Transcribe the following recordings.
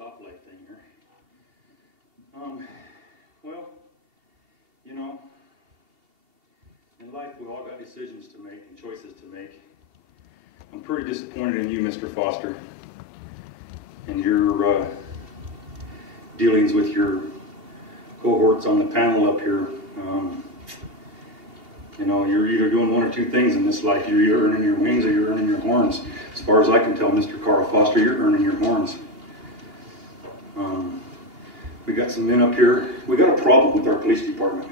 stoplight thing here. Well, you know, in life we all got decisions to make and choices to make. I'm pretty disappointed in you, Mr. Foster, and your dealings with your cohorts on the panel up here. You know, you're either doing one or two things in this life. You're either earning your wings or you're earning your horns. As far as I can tell, Mr. Carl Foster, you're earning your horns. We got some men up here. We got a problem with our police department.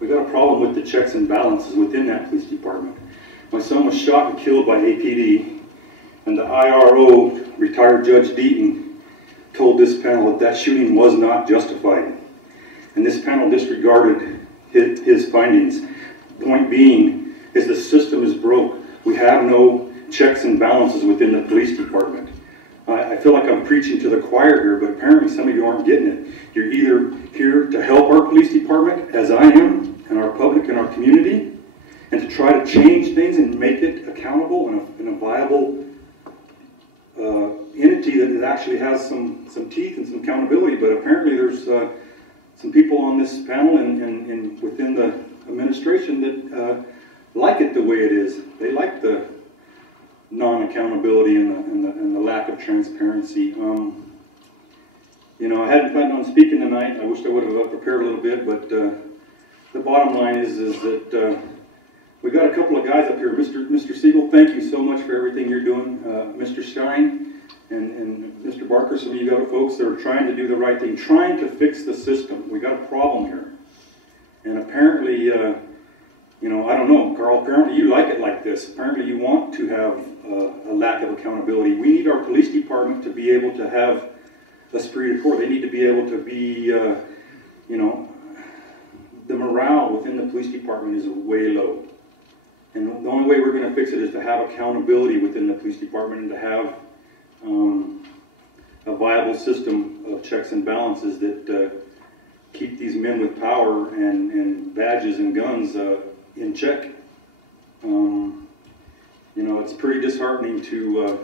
We got a problem with the checks and balances within that police department. My son was shot and killed by APD, and the IRO, retired Judge Deaton, told this panel that that shooting was not justified. And this panel disregarded his findings. Point being is the system is broke. We have no checks and balances within the police department. I feel like I'm preaching to the choir here, but apparently some of you aren't getting it. You're either here to help our police department, as I am, and our public and our community, and to try to change things and make it accountable and a viable entity that actually has some teeth and some accountability. But apparently there's some people on this panel and within the administration that like it the way it is. They like the non-accountability and the lack of transparency. You know, I hadn't planned on speaking tonight. I wished I would have prepared a little bit, but the bottom line is that we got a couple of guys up here. Mr. Siegel, thank you so much for everything you're doing. Mr. Stein and Mr. Barker, some of you other folks that are trying to do the right thing, trying to fix the system. We got a problem here. And apparently, you know, I don't know, Carl, apparently you like it like this. Apparently you want to have a lack of accountability. We need our police department to be able to have esprit de corps. They need to be able to be, you know, the morale within the police department is way low. And the only way we're going to fix it is to have accountability within the police department and to have a viable system of checks and balances that keep these men with power and badges and guns in check. You know, it's pretty disheartening to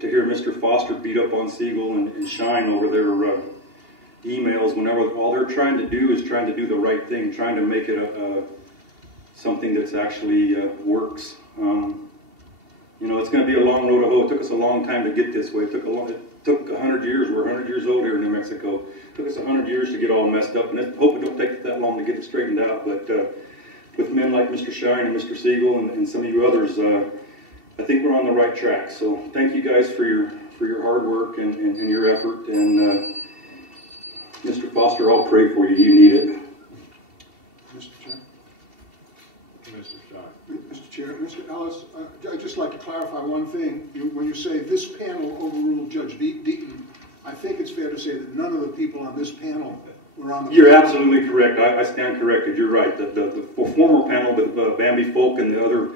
hear Mr. Foster beat up on Siegel and Shine over their emails whenever all they're trying to do is trying to do the right thing, trying to make it something that's actually works. You know, it's going to be a long road to hoe. It took us a long time to get this way. It took 100 years. We're 100 years old here in New Mexico. It took us 100 years to get all messed up, and I hope it don't take that long to get it straightened out. But with men like Mr. Shine and Mr. Siegel and some of you others, I think we're on the right track. So thank you guys for your hard work and your effort. And Mr. Foster, I'll pray for you. You need it. Mr. Chair. Mr. Shine. Mr. Chair, Mr. Ellis, I'd just like to clarify one thing. When you say this panel overruled Judge Deaton, I think it's fair to say that none of the people on this panel were on the panel. You're absolutely correct. I stand corrected. You're right. The former panel, the Bambi Folk and the other,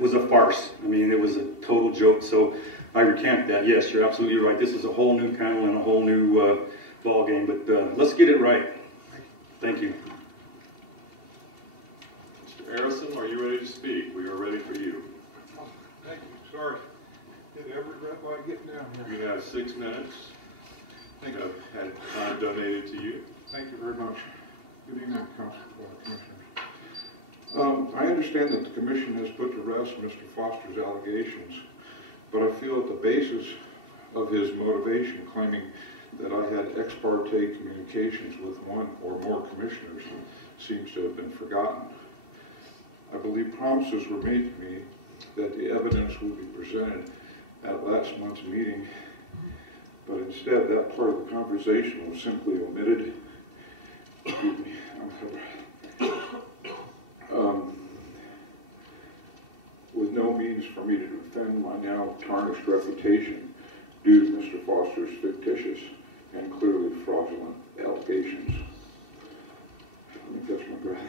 was a farce. I mean, it was a total joke. So I recant that. Yes, you're absolutely right. This is a whole new panel and a whole new ball game. But let's get it right. Thank you. Mr. Arasim, are you ready to speak? We are ready for you. Oh, thank you. Sorry. Did every red light get down here? You have 6 minutes. I think I've had time donated to you. Thank you very much. Good evening, Commissioners. I understand that the Commission has put to rest Mr. Foster's allegations, but I feel at the basis of his motivation claiming that I had ex parte communications with one or more Commissioners seems to have been forgotten. I believe promises were made to me that the evidence would be presented at last month's meeting, but instead that part of the conversation was simply omitted. Excuse me. With no means for me to defend my now tarnished reputation due to Mr. Foster's fictitious and clearly fraudulent allegations. Let me catch my breath.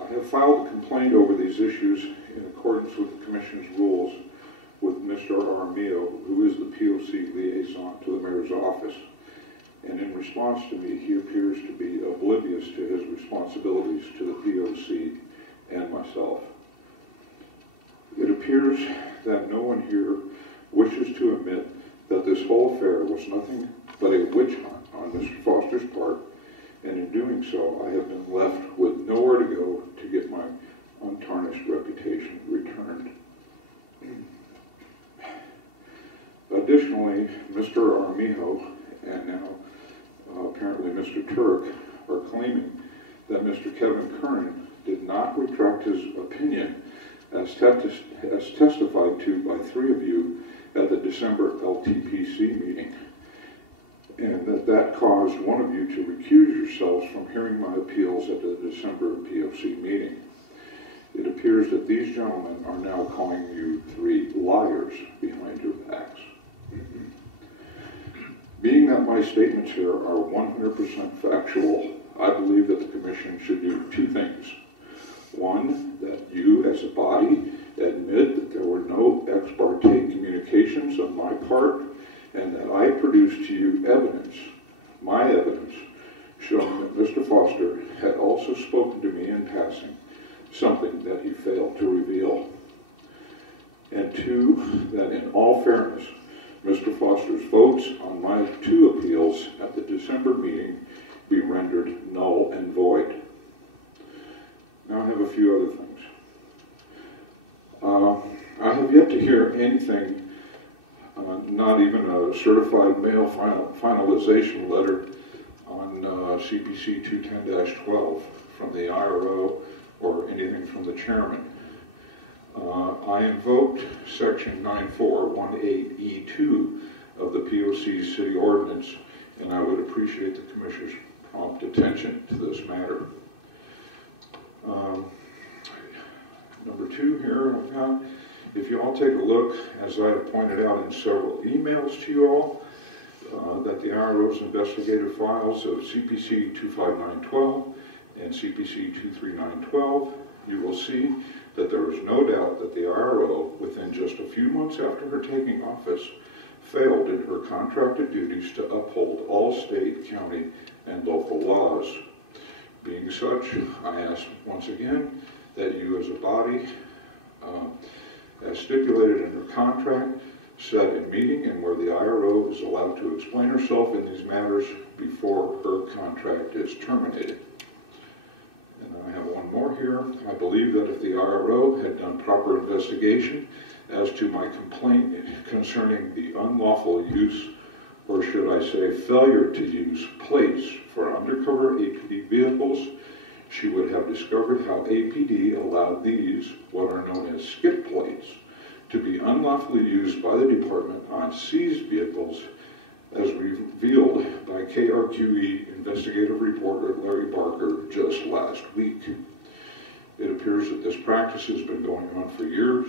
I have filed a complaint over these issues in accordance with the Commission's rules with Mr. Armillo, who is the POC liaison to the Mayor's office. And in response to me, he appears to be oblivious to his responsibilities to the POC and myself. appears that no one here wishes to admit that this whole affair was nothing but a witch hunt on Mr. Foster's part, and in doing so, I have been left with nowhere to go to get my untarnished reputation returned. Additionally, Mr. Armijo and now apparently Mr. Turk are claiming that Mr. Kevin Curran did not retract his opinion as testified to by 3 of you at the December LTPC meeting, and that caused one of you to recuse yourselves from hearing my appeals at the December POC meeting. It appears that these gentlemen are now calling you 3 liars behind your backs. Being that my statements here are 100% factual, I believe that the Commission should do 2 things. One, that you as a body admit that there were no ex parte communications on my part, and that I produced to you evidence, my evidence, showing that Mr. Foster had also spoken to me in passing, something that he failed to reveal. And 2, that in all fairness, Mr. Foster's votes on my 2 appeals at the December meeting be rendered null and void. Now I have a few other things. I have yet to hear anything, not even a certified mail finalization letter on CPC 210-12 from the IRO or anything from the chairman. I invoked section 9418E2 of the POC city ordinance, and I would appreciate the Commissioner's prompt attention to this matter. Number 2 here, if you all take a look, as I have pointed out in several emails to you all, that the IRO's investigative files of CPC 25912 and CPC 23912, you will see that there is no doubt that the IRO, within just a few months after her taking office, failed in her contracted duties to uphold all state, county, and local laws. Being such, I ask once again that you as a body, as stipulated in her contract, set a meeting and where the IRO is allowed to explain herself in these matters before her contract is terminated. And I have one more here. I believe that if the IRO had done proper investigation as to my complaint concerning the unlawful use, or should I say failure to use, plates for undercover APD vehicles, she would have discovered how APD allowed these, what are known as skip plates, to be unlawfully used by the department on seized vehicles, as revealed by KRQE investigative reporter Larry Barker just last week. It appears that this practice has been going on for years,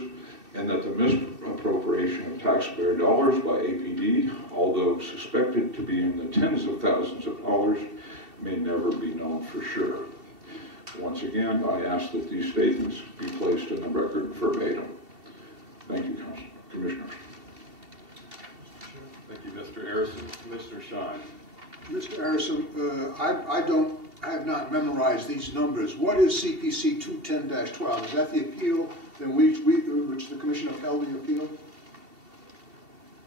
and that the misappropriation of taxpayer dollars by APD, although suspected to be in the tens of thousands of dollars, may never be known for sure. Once again, I ask that these statements be placed in the record verbatim. Thank you, Commissioners. Thank you, Mr. Arasim. Commissioner Shine. Mr. Arasim, I have not memorized these numbers. What is CPC 210-12? Is that the appeal in which the Commission upheld the appeal?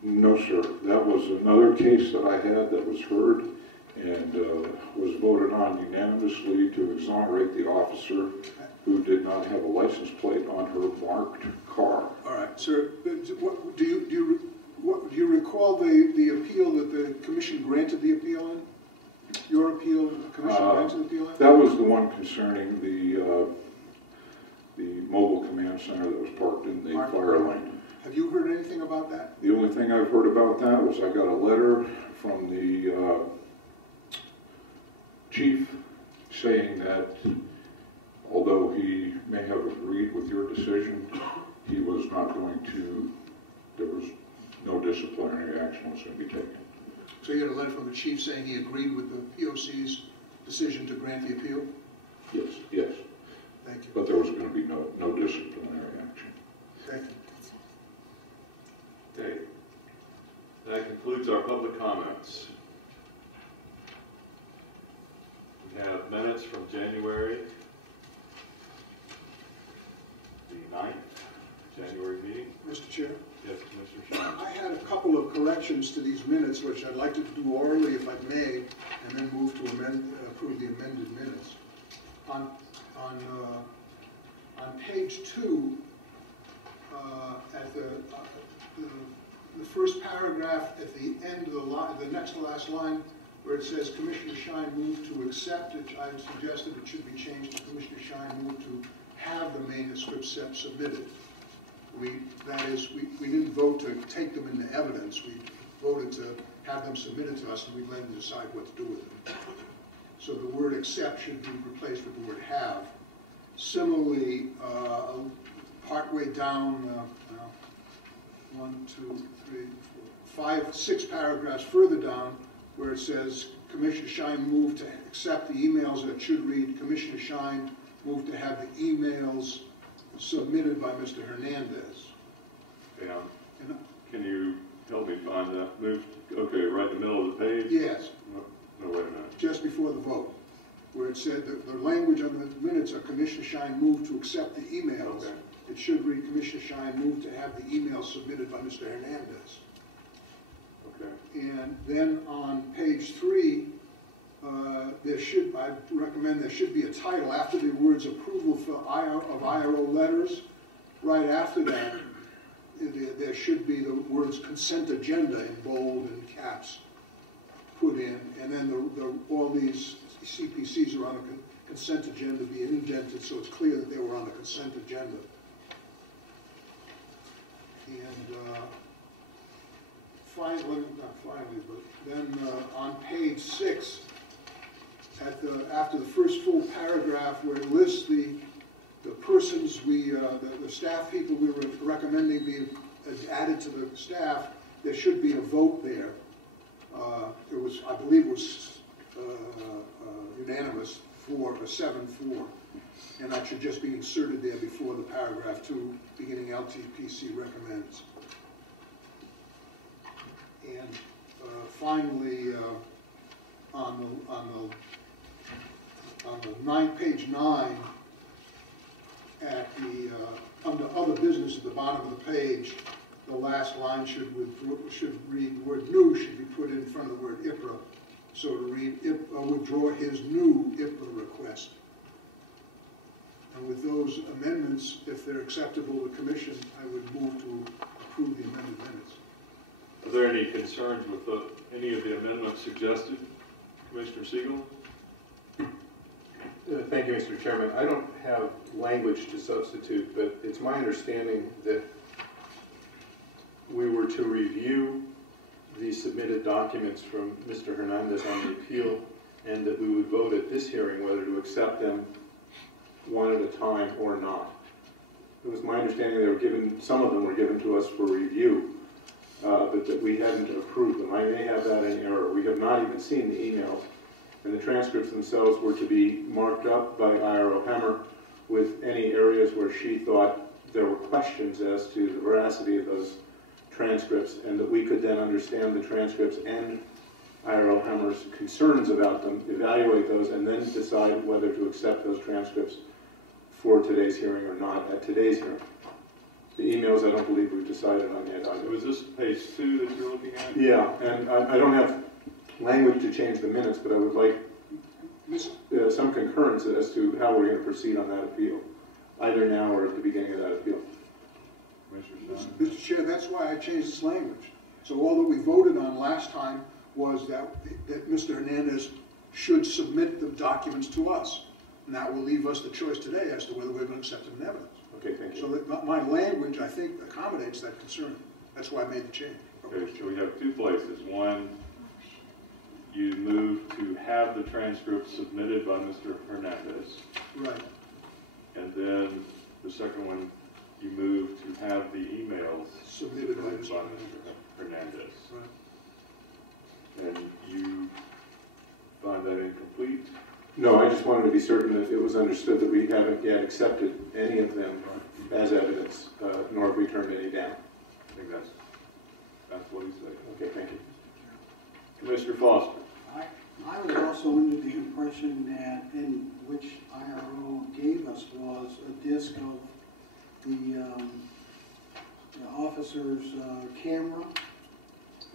No, sir. That was another case that I had that was heard and was voted on unanimously to exonerate the officer who did not have a license plate on her marked car. All right, sir. Do you recall the appeal that the Commission granted the appeal in? Your appeal, the Commission granted the appeal in? That was the one concerning the mobile command center that was parked in the fire lane. Have you heard anything about that? The only thing I've heard about that was I got a letter from the chief saying that although he may have agreed with your decision, he was not going to, there was no disciplinary action was going to be taken. So you had a letter from the chief saying he agreed with the POC's decision to grant the appeal? Yes, yes. Thank you. But there was going to be no disciplinary action. Thank you. Okay. That concludes our public comments. We have minutes from January the 9th, January meeting. Mr. Chair? Yes, Commissioner Shine. I had a couple of corrections to these minutes, which I'd like to do orally if I may, and then move to approve the amended minutes. On page 2, at the first paragraph at the end of the line, the next to last line, where it says Commissioner Shine moved to accept it, I suggested it should be changed to Commissioner Shine moved to have the manuscript submitted. That is, we didn't vote to take them into evidence. We voted to have them submitted to us, and we let them decide what to do with them. So the word accept should be replaced with the word have. Similarly, partway down, 1, 2, 3, 4, 5, 6 paragraphs further down, where it says Commissioner Shine moved to accept the emails, that should read Commissioner Shine moved to have the emails submitted by Mr. Hernandez. Yeah. And, Can you help me find that? Move, okay, right in the middle of the page? yes, No, wait a minute. just before the vote, where it said the language on the minutes are Commissioner Shine moved to accept the emails. Okay. It should read Commissioner Shine moved to have the emails submitted by Mr. Hernandez. Okay. And then on page 3, I recommend there should be a title after the words approval of IRO letters. Right after that, there should be the words consent agenda in bold and caps put in. And then all these CPCs are on the consent agenda be indented so it's clear that they were on the consent agenda. And finally, not finally, but then on page 6, after the first full paragraph where it lists the persons the staff people we were recommending be added to the staff, there should be a vote there. I believe it was unanimous, 7-4, and that should just be inserted there before the paragraph 2, beginning LTPC recommends. And finally, on page 9, at under other business at the bottom of the page, the last line should read, the word new should be put in front of the word IPRA. So to read, withdraw his new IPRA request. And with those amendments, if they're acceptable to the Commission, I would move to approve the amended minutes. Are there any concerns with any of the amendments suggested, Commissioner Siegel? Thank you, Mr. Chairman. I don't have language to substitute, but it's my understanding that we were to review the submitted documents from Mr. Hernandez on the appeal, and that we would vote at this hearing whether to accept them one at a time or not. It was my understanding they were given, some of them were given to us for review, but that we hadn't approved them. I may have that in error. We have not even seen the emails. And the transcripts themselves were to be marked up by IRO Hemmer with any areas where she thought there were questions as to the veracity of those transcripts, and that we could then understand the transcripts and IRO Hemmer's concerns about them, evaluate those, and then decide whether to accept those transcripts for today's hearing or not at today's hearing. The emails I don't believe we've decided on yet either. Was this page 2 that you're looking at? Yeah, and I don't have language to change the minutes, but I would like some concurrence as to how we're going to proceed on that appeal, either now or at the beginning of that appeal. Mr. Chair, that's why I changed this language. So all that we voted on last time was that Mr. Hernandez should submit the documents to us. And that will leave us the choice today as to whether we're going to accept them in evidence. Okay, thank you. So that my language, I think, accommodates that concern. That's why I made the change. Okay, so we have 2 places. One, you move to have the transcript submitted by Mr. Hernandez. Right. And then the second one, you move to have the emails Submitted by Mr. Hernandez. Right. And you find that incomplete? No, I just wanted to be certain that it was understood that we haven't yet accepted any of them as evidence, nor have we turned any down. I think that's what he said. Okay, thank you. Commissioner Foster. I was also under the impression that in which IRO gave us was a disc of the the officer's camera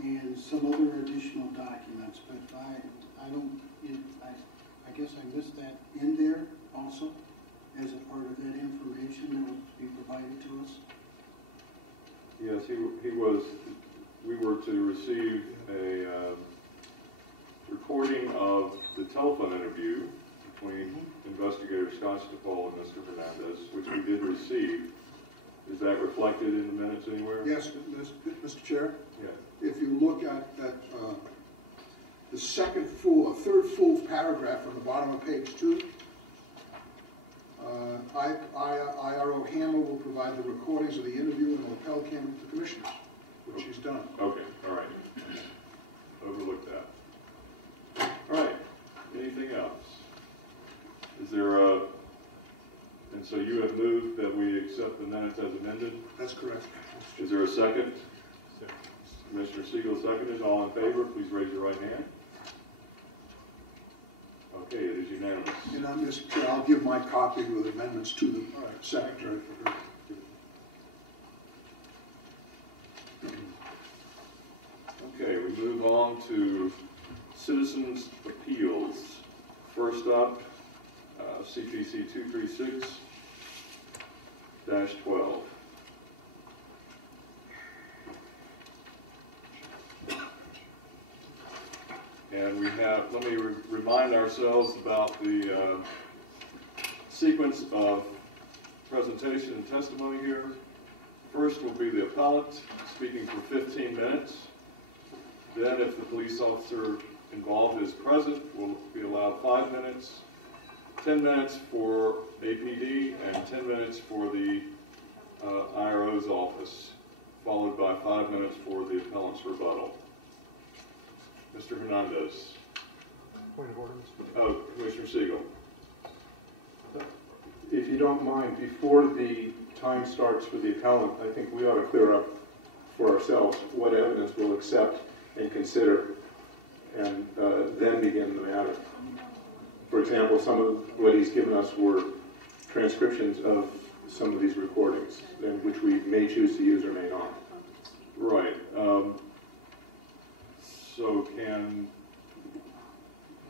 and some other additional documents, but I don't, I guess I missed that in there also as a part of that information that was to be provided to us. Yes, we were to receive a recording of the telephone interview between Investigator Scott Stapole and Mr. Hernandez, which we did receive. Is that reflected in the minutes anywhere? Yes, Mr. Chair. Yeah. If you look at the third full paragraph from the bottom of page 2, IRO Hamel will provide the recordings of the interview and the lapel cam to the commissioners, which she's done. Okay, all right. Overlooked that. All right, anything else? Is there and so you have moved that we accept the minutes as amended? That's correct. Is there a second? Commissioner Siegel seconded. All in favor, please raise your right hand. Okay, it is unanimous. And Mr. Chair, I'll give my copy with amendments to the Secretary for her. Okay, we move on to citizens' appeals. First up, CPC 236-12. And we have, let me remind ourselves about the sequence of presentation and testimony here. First will be the appellant speaking for 15 minutes. Then, if the police officer involved is present, will be allowed 5 minutes, 10 minutes for APD, and 10 minutes for the IRO's office, followed by 5 minutes for the appellant's rebuttal. Mr. Hernandez. Point of order, Mr. Oh, Commissioner Siegel. If you don't mind, before the time starts for the appellant, I think we ought to clear up for ourselves what evidence we'll accept and consider, and then begin the matter. For example, some of what he's given us were transcriptions of some of these recordings, which we may choose to use or may not. Right. So can,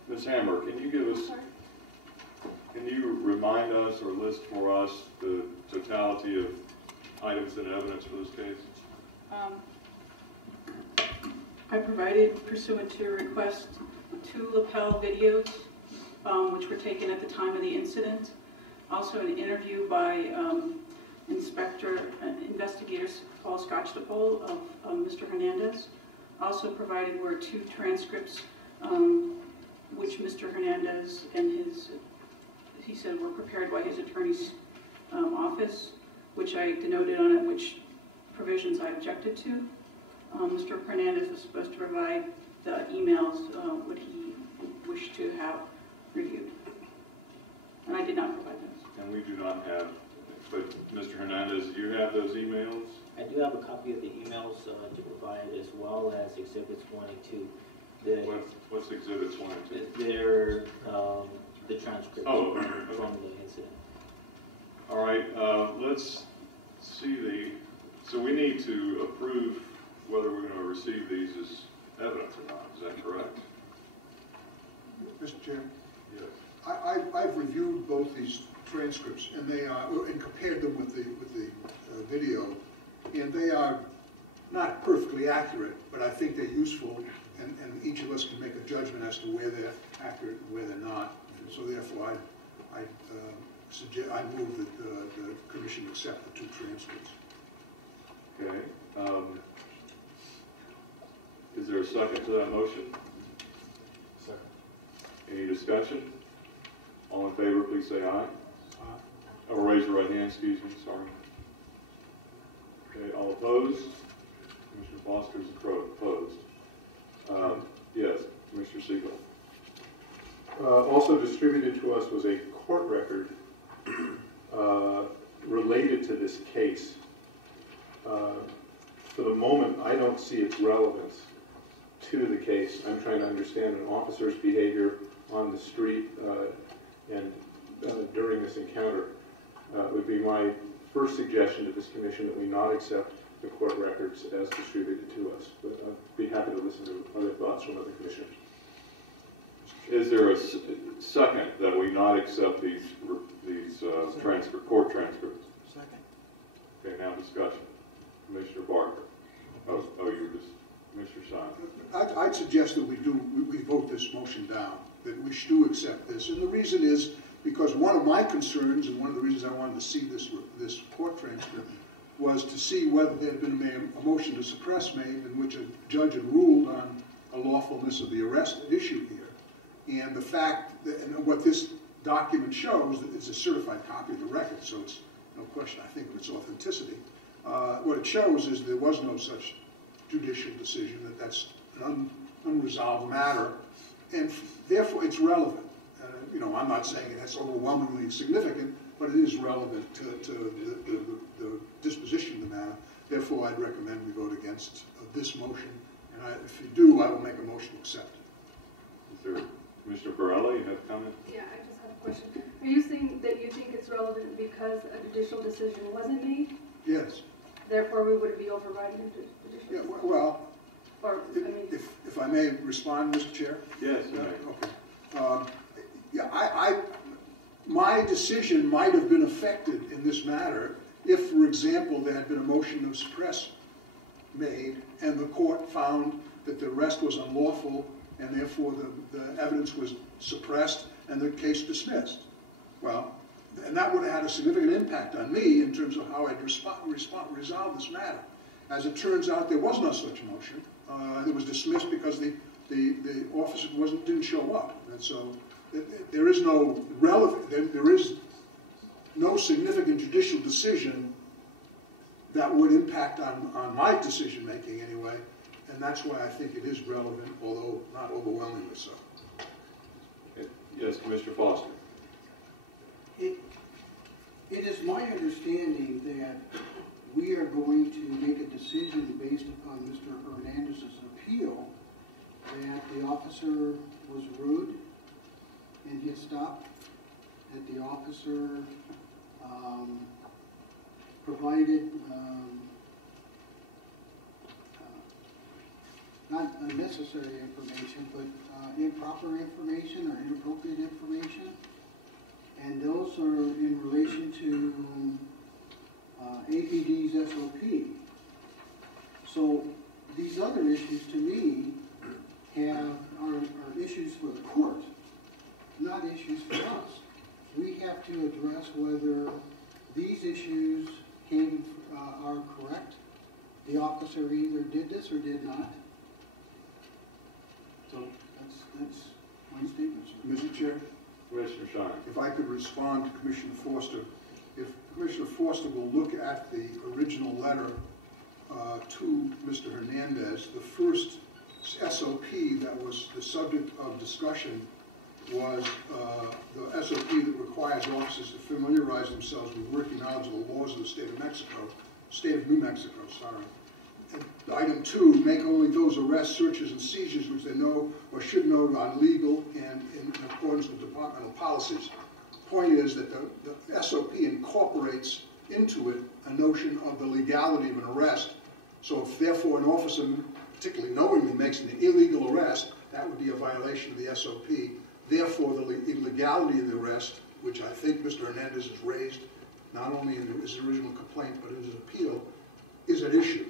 Ms. Hammer, can you give us, can you remind us or list for us the totality of items and evidence for this case? I provided, pursuant to your request, 2 lapel videos, which were taken at the time of the incident. Also an interview by Investigator Paul Scotch-DePole of Mr. Hernandez. Also provided were 2 transcripts, which Mr. Hernandez and he said were prepared by his attorney's office, which I denoted on it which provisions I objected to. Mr. Hernandez was supposed to provide the emails, what he wished to have reviewed. And I did not provide those. And we do not have, but Mr. Hernandez, do you have those emails? I do have a copy of the emails to provide, as well as exhibits 1 and 2. What's exhibits 1 and 2? They're the transcripts from the incident. All right, let's see so we need to approve whether we're going to receive these as evidence or not. Is that correct? Mr. Chairman? Yes. I've reviewed both these transcripts, and they are, and compared them with the video, and they are not perfectly accurate, but I think they're useful, and each of us can make a judgment as to where they're accurate and where they're not. And so therefore, I move that the commission accept the 2 transcripts. Okay. Is there a second to that motion? Second. Any discussion? All in favor, please say aye. Or raise your right hand, excuse me, sorry. Okay, all opposed? Commissioner Foster is opposed. Yes, Commissioner Siegel. Also distributed to us was a court record related to this case. For the moment, I don't see its relevance to the case. I'm trying to understand an officer's behavior on the street and during this encounter. Would be my first suggestion to this commission that we not accept the court records as distributed to us. But I'd be happy to listen to other thoughts from other commissioners. Is there a second that we not accept these court transcripts? Second. Okay, now discussion. Commissioner Barker. Oh, you were just, Commissioner Shine. I'd suggest that we vote this motion down, that we do accept this. And the reason is because one of my concerns, and one of the reasons I wanted to see this court transcript, was to see whether there had been a motion to suppress made in which a judge had ruled on a lawfulness of the arrest at issue here. And the fact that, and what this document shows, that it's a certified copy of the record, so it's no question, I think, of its authenticity. What it shows is there was no such judicial decision, that that's an unresolved matter, and therefore it's relevant. You know, I'm not saying it's overwhelmingly significant, but it is relevant to the disposition of the matter. Therefore, I'd recommend we vote against this motion, and if you do, I will make a motion to accept it. Is there, Commissioner Borelli, you have a comment? Yeah, I just have a question. Are you saying that you think it's relevant because a judicial decision wasn't made? Yes. Therefore, we would be overriding a judicial decision? Yeah, well, or, I mean, if I may respond, Mr. Chair? Yes, you may. Okay. Yeah, my decision might have been affected in this matter if, for example, there had been a motion to suppress made and the court found that the arrest was unlawful and therefore the evidence was suppressed and the case dismissed. Well, and that would have had a significant impact on me in terms of how I'd resolve this matter. As it turns out, there was no such motion. It was dismissed because the officer didn't show up, and so there is no there is no significant judicial decision that would impact on my decision making anyway, and that's why I think it is relevant, although not overwhelmingly so. Okay. Yes, Commissioner Foster. It is my understanding that we are going to make a decision based upon Mr. Hernandez's appeal that the officer was rude and he stopped, that the officer provided not unnecessary information, but improper information or inappropriate information. And those are in relation to APD's SOP. So these other issues, to me, are issues for the court, not issues for us. We have to address whether these issues are correct. The officer either did this or did not. So that's my statement, sir. Mr. Chair? Commissioner Shine. If I could respond to Commissioner Foster. If Commissioner Foster will look at the original letter to Mr. Hernandez, the first SOP that was the subject of discussion was the SOP that requires officers to familiarize themselves with working knowledge of the laws of the state of New Mexico, sorry. And item 2, make only those arrests, searches, and seizures which they know or should know are legal and in accordance with departmental policies. The point is that the SOP incorporates into it a notion of the legality of an arrest. So if therefore an officer, particularly knowingly, makes an illegal arrest, that would be a violation of the SOP. Therefore, the illegality of the arrest, which I think Mr. Hernandez has raised, not only in his original complaint but in his appeal, is an issue.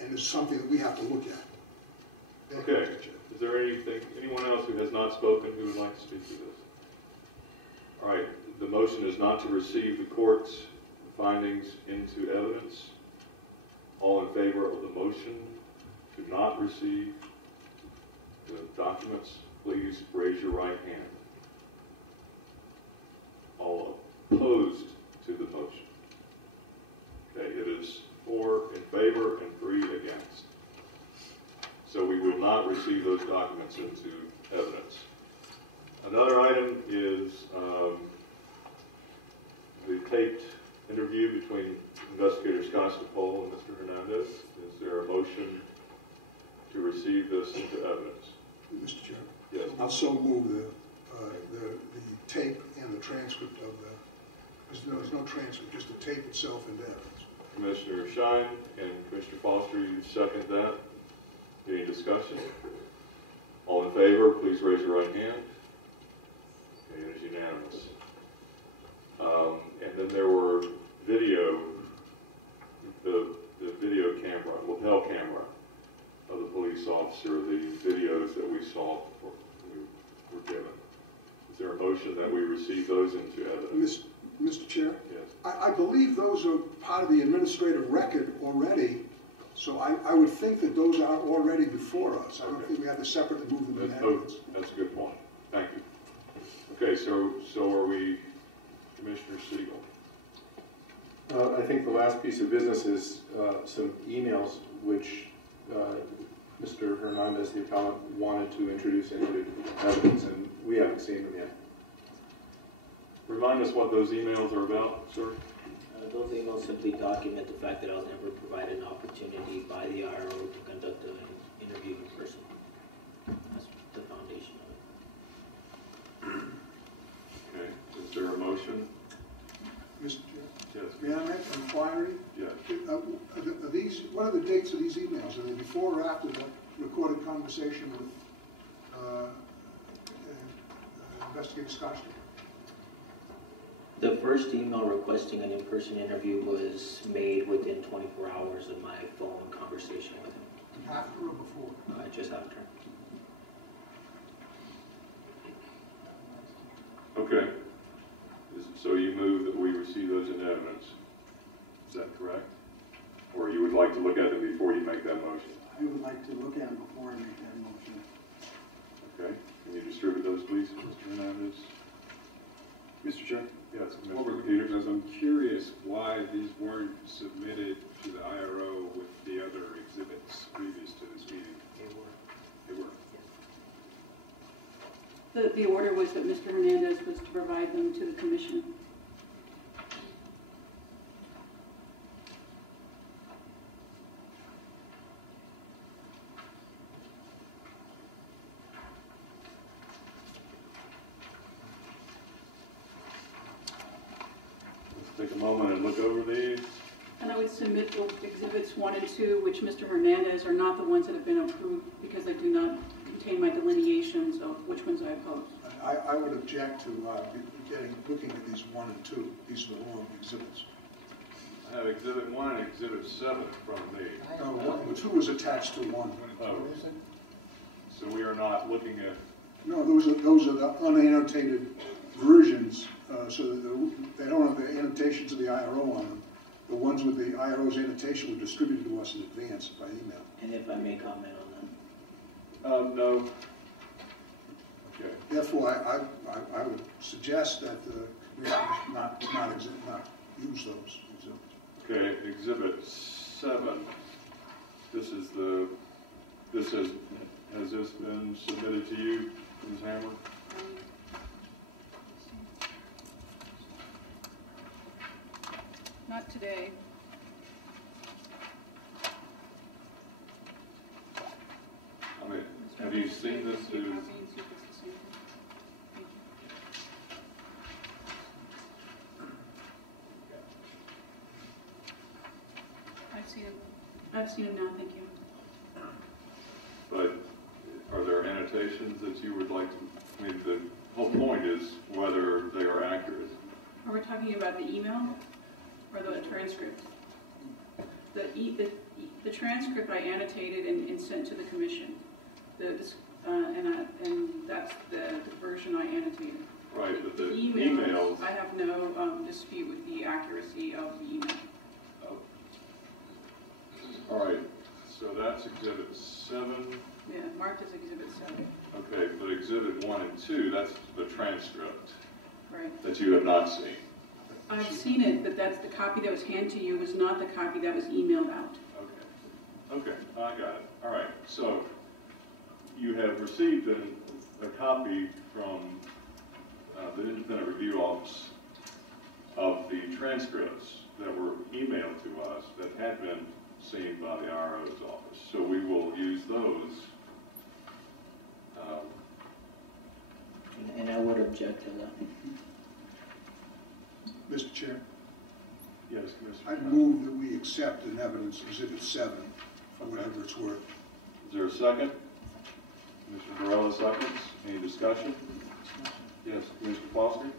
And is something that we have to look at. Okay. Is there anyone else who has not spoken who would like to speak to this? All right. The motion is not to receive the court's findings into evidence. All in favor of the motion to not receive the documents, please raise your right hand. All opposed to the motion. Okay, it is 4 in favor and 3 against. So we will not receive those documents into evidence. Another item is the taped interview between Investigator Scostapole and Mr. Hernandez. Is there a motion to receive this into evidence? Mr. Chairman? Yes. I'll so move the tape and the transcript of the, there's no transcript, just the tape itself into evidence. Commissioner Shine and Commissioner Foster, you second that. Any discussion? All in favor, please raise your right hand. Okay, it is unanimous. And then there were video, the video camera, lapel camera of the police officer, the videos that we saw were given. Is there a motion that we receive those into evidence? Mr. Chair? Yes. I believe those are part of the administrative record already, so I would think that those are already before us. I don't think we have to separately move them in evidence. That's a good point. Thank you. Okay, so are we, Commissioner Siegel? I think the last piece of business is some emails which Mr. Hernandez, the appellant, wanted to introduce into evidence, and we haven't seen them yet. Remind us what those emails are about, sir. Those emails simply document the fact that I was never provided an opportunity by the IRO to conduct an interview in person. That's the foundation of it. Okay, is there a motion? Mr. Chair? Yes. May I make an inquiry? Yes. Are these, what are the dates of these emails? Are they before or after the recorded conversation with Investigator Scotch? The first email requesting an in-person interview was made within 24 hours of my phone conversation with him. After or before? Just after. Okay. So you move that we receive those in evidence. Is that correct? Or you would like to look at them before you make that motion? I would like to look at them before I make that motion. Okay. Can you distribute those, please, Mr. Hernandez? Mr. Chair? Yes, Over Commissioner Peters, Peters. I'm curious why these weren't submitted to the IRO with the other exhibits previous to this meeting. They were. The order was that Mr. Hernandez was to provide them to the commission. Let's take a moment and look over these. And I would submit both exhibits 1 and 2, which Mr. Hernandez are not the ones that have been approved because they do not contain my delineations of which ones I oppose. I would object to looking at these 1 and 2. These are the wrong exhibits. I have Exhibit 1 and Exhibit 7 in front of me. No, 2 is attached to 1. Oh. So we are not looking at... No, those are the unannotated versions, so that they don't have the annotations of the IRO on them. The ones with the IRO's annotation were distributed to us in advance by email. And if I may comment on that. No. Okay. Therefore, I would suggest that we not use those exhibits. Okay, Exhibit 7. Has this been submitted to you, Ms. Hammer? Not today. I mean, have you seen this? I've seen them now, thank you. But are there annotations that you would like to, I mean, the whole point is whether they are accurate. Are we talking about the email or the transcript? The transcript I annotated and sent to the commission. And that's the version I annotated. Right, but the emails, I have no dispute with the accuracy of the email. Oh. All right, so that's Exhibit 7. Yeah, marked as Exhibit 7. Okay, but Exhibit 1 and 2, that's the transcript Right. that you have not seen. I've seen it, but that's the copy that was handed to you was not the copy that was emailed out. Okay, I got it. All right, so you have received a copy from the Independent Review Office of the transcripts that were emailed to us that had been seen by the IRO's office. So we will use those. And I would object to that. Mr. Chair, Yes, Commissioner. I move that we accept in evidence Exhibit 7 for whatever it's worth. Is there a second? Commissioner Varela seconds. Any discussion? Yes, Commissioner Foster?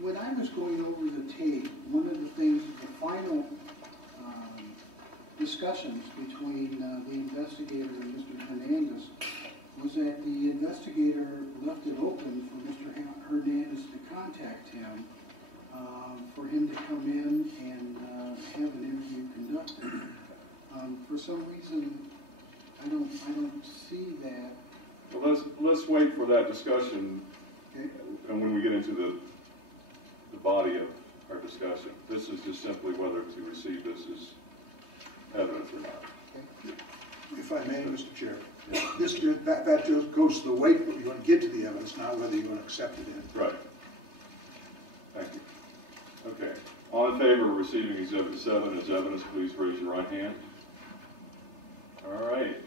When I was going over the tape, one of the things, the final discussions between the investigator and Mr. Hernandez was that the investigator left it open for Mr. Hernandez to contact him, for him to come in and have an interview conducted. For some reason, I don't see that. Well, let's wait for that discussion, Okay. and when we get into the body of our discussion. This is just simply whether to receive this as evidence or not. If I may, Mr. Chair, Yeah. that just goes to the weight that you're going to give to the evidence, not whether you're going to accept it in. Right. Thank you. Okay. All in favor of receiving Exhibit 7 as evidence, please raise your right hand. All right.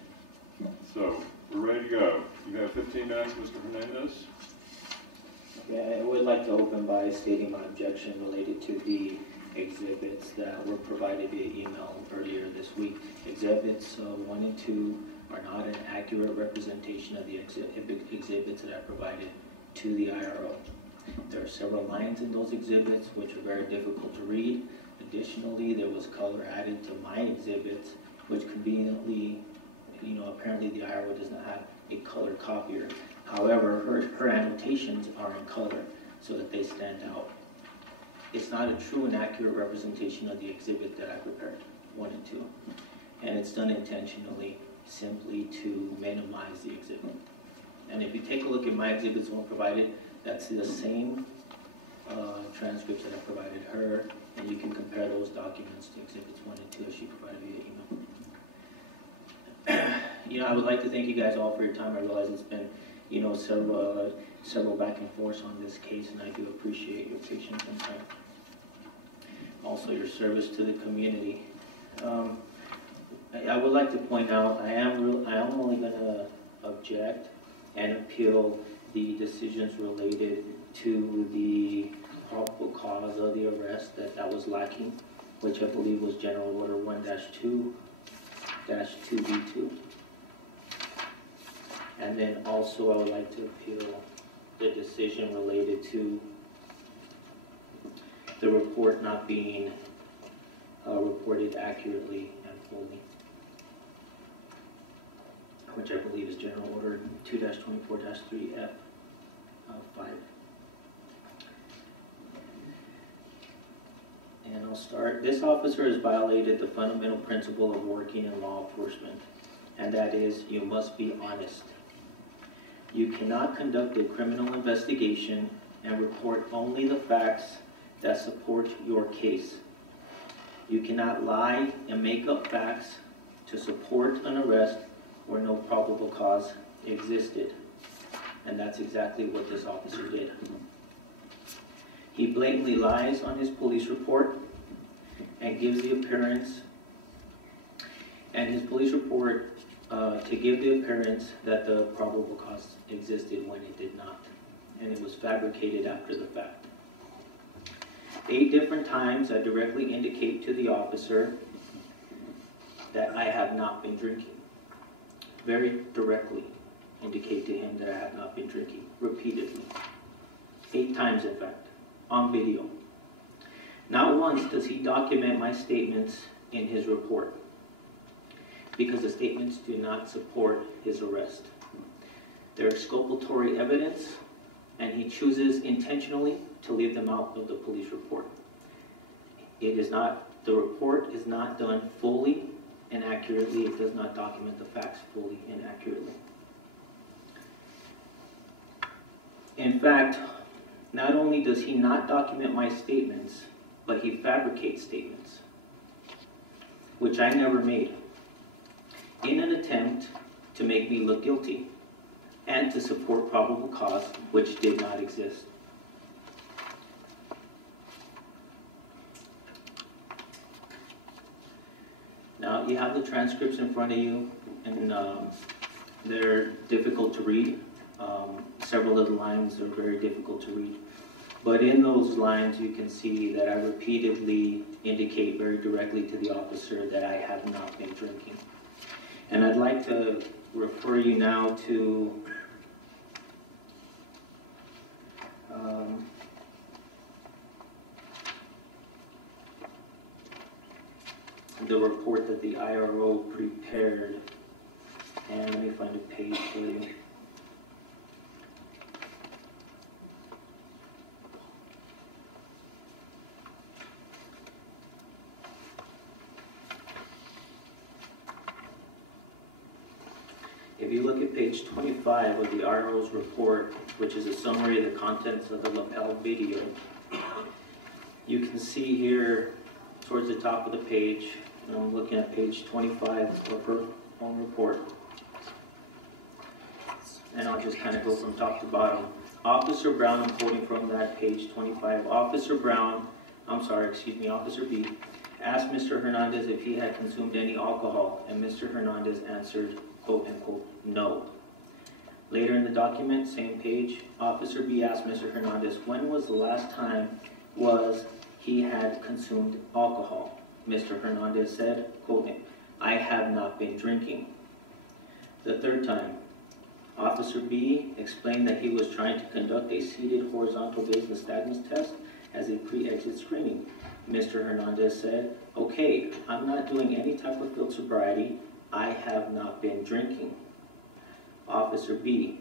So, we're ready to go. You have 15 minutes, Mr. Hernandez. Yeah, I would like to open by stating my objection related to the exhibits that were provided via email earlier this week. Exhibits 1 and 2 are not an accurate representation of the exhibits that I provided to the IRO. There are several lines in those exhibits which are very difficult to read. Additionally, there was color added to my exhibits, which conveniently, apparently the IRO does not have a color copier. However, her annotations are in color so that they stand out. It's not a true and accurate representation of the exhibit that I prepared, 1 and 2. And it's done intentionally, simply to minimize the exhibit. And if you take a look at my exhibits when provided, that's the same transcripts that I provided her, and you can compare those documents to exhibits 1 and 2 as she provided via email. I would like to thank you guys all for your time. I realize it's been, several back and forth on this case, and I do appreciate your patience and time. Also, your service to the community. I would like to point out, I am only going to object and appeal the decisions related to the probable cause of the arrest that was lacking, which I believe was General Order 1-2-2B2. And then also I would like to appeal the decision related to the report not being reported accurately and fully, which I believe is General Order 2-24-3F5. And I'll start. This officer has violated the fundamental principle of working in law enforcement, and that is you must be honest. You cannot conduct a criminal investigation and report only the facts that support your case. You cannot lie and make up facts to support an arrest where no probable cause existed. And that's exactly what this officer did. He blatantly lies on his police report and gives the appearance, and his police report to give the appearance that the probable cause existed when it did not. And it was fabricated after the fact. 8 different times I directly indicate to the officer that I have not been drinking. Very directly indicate to him that I have not been drinking, repeatedly. 8 times, in fact, on video. Not once does he document my statements in his report, because the statements do not support his arrest. They're exculpatory evidence, and he chooses intentionally to leave them out of the police report. The report is not done fully and accurately. It does not document the facts fully and accurately. In fact, not only does he not document my statements, but he fabricates statements, which I never made, in an attempt to make me look guilty and to support probable cause, which did not exist. Now, you have the transcripts in front of you, and they're difficult to read. Several of the lines are very difficult to read. But in those lines, you can see that I repeatedly indicate very directly to the officer that I have not been drinking. And I'd like to refer you now to the report that the IRO prepared. And let me find a page for you. If you look at page 25 of the IRO's report, which is a summary of the contents of the lapel video, you can see here towards the top of the page, and I'm looking at page 25 of her own report, and I'll just kind of go from top to bottom. Officer Brown, I'm quoting from that page 25, Officer B, asked Mr. Hernandez if he had consumed any alcohol, and Mr. Hernandez answered, quote unquote, no. Later in the document, same page, Officer B asked Mr. Hernandez, when was the last time he had consumed alcohol? Mr. Hernandez said, quote, I have not been drinking. The third time, Officer B explained that he was trying to conduct a seated horizontal gaze nystagmus test as a pre-exit screening. Mr. Hernandez said, okay, I'm not doing any type of field sobriety. I have not been drinking. Officer B,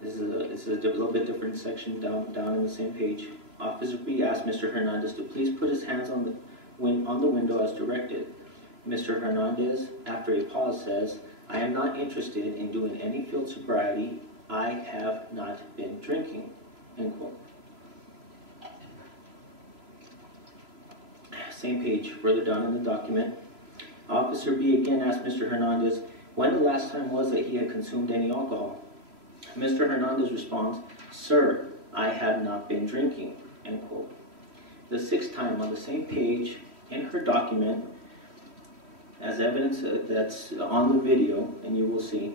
this is a little bit different section down in the same page. Officer B asked Mr. Hernandez to please put his hands on the window as directed. Mr. Hernandez, after a pause, says, I am not interested in doing any field sobriety. I have not been drinking, end quote. Same page, further down in the document. Officer B again asked Mr. Hernandez when the last time was that he had consumed any alcohol. Mr. Hernandez responds, sir, I have not been drinking, end quote. The sixth time on the same page in her document, as evidence that's on the video, and you will see,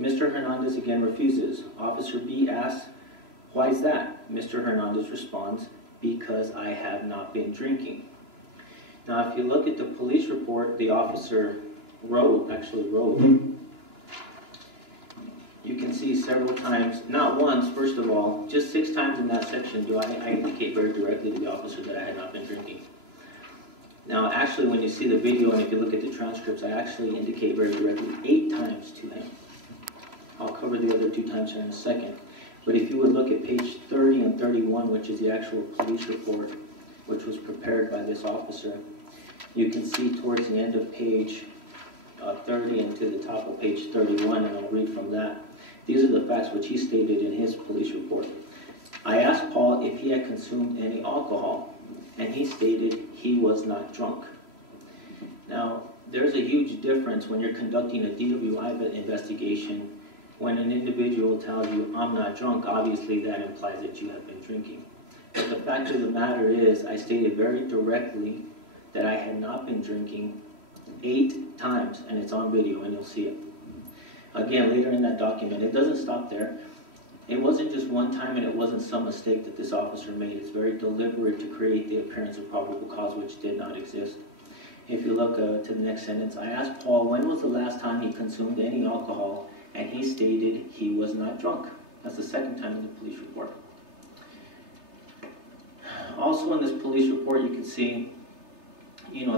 Mr. Hernandez again refuses. Officer B asks, why is that? Mr. Hernandez responds, because I have not been drinking. Now, if you look at the police report, the officer wrote, you can see several times, not once, first of all, just 6 times in that section do I indicate very directly to the officer that I had not been drinking. Now, actually, when you see the video and if you look at the transcripts, I actually indicate very directly 8 times to him. I'll cover the other 2 times here in a second. But if you would look at page 30 and 31, which is the actual police report, which was prepared by this officer, you can see towards the end of page 30 and to the top of page 31, and I'll read from that. These are the facts which he stated in his police report. I asked Paul if he had consumed any alcohol, and he stated he was not drunk. Now, there's a huge difference when you're conducting a DWI investigation. When an individual tells you, I'm not drunk, obviously that implies that you have been drinking. But the fact of the matter is, I stated very directly that I had not been drinking 8 times, and it's on video, and you'll see it. Again, later in that document, it doesn't stop there. It wasn't just one time, and it wasn't some mistake that this officer made. It's very deliberate to create the appearance of probable cause, which did not exist. If you look to the next sentence, I asked Paul when was the last time he consumed any alcohol, and he stated he was not drunk. That's the second time in the police report. Also in this police report, you can see,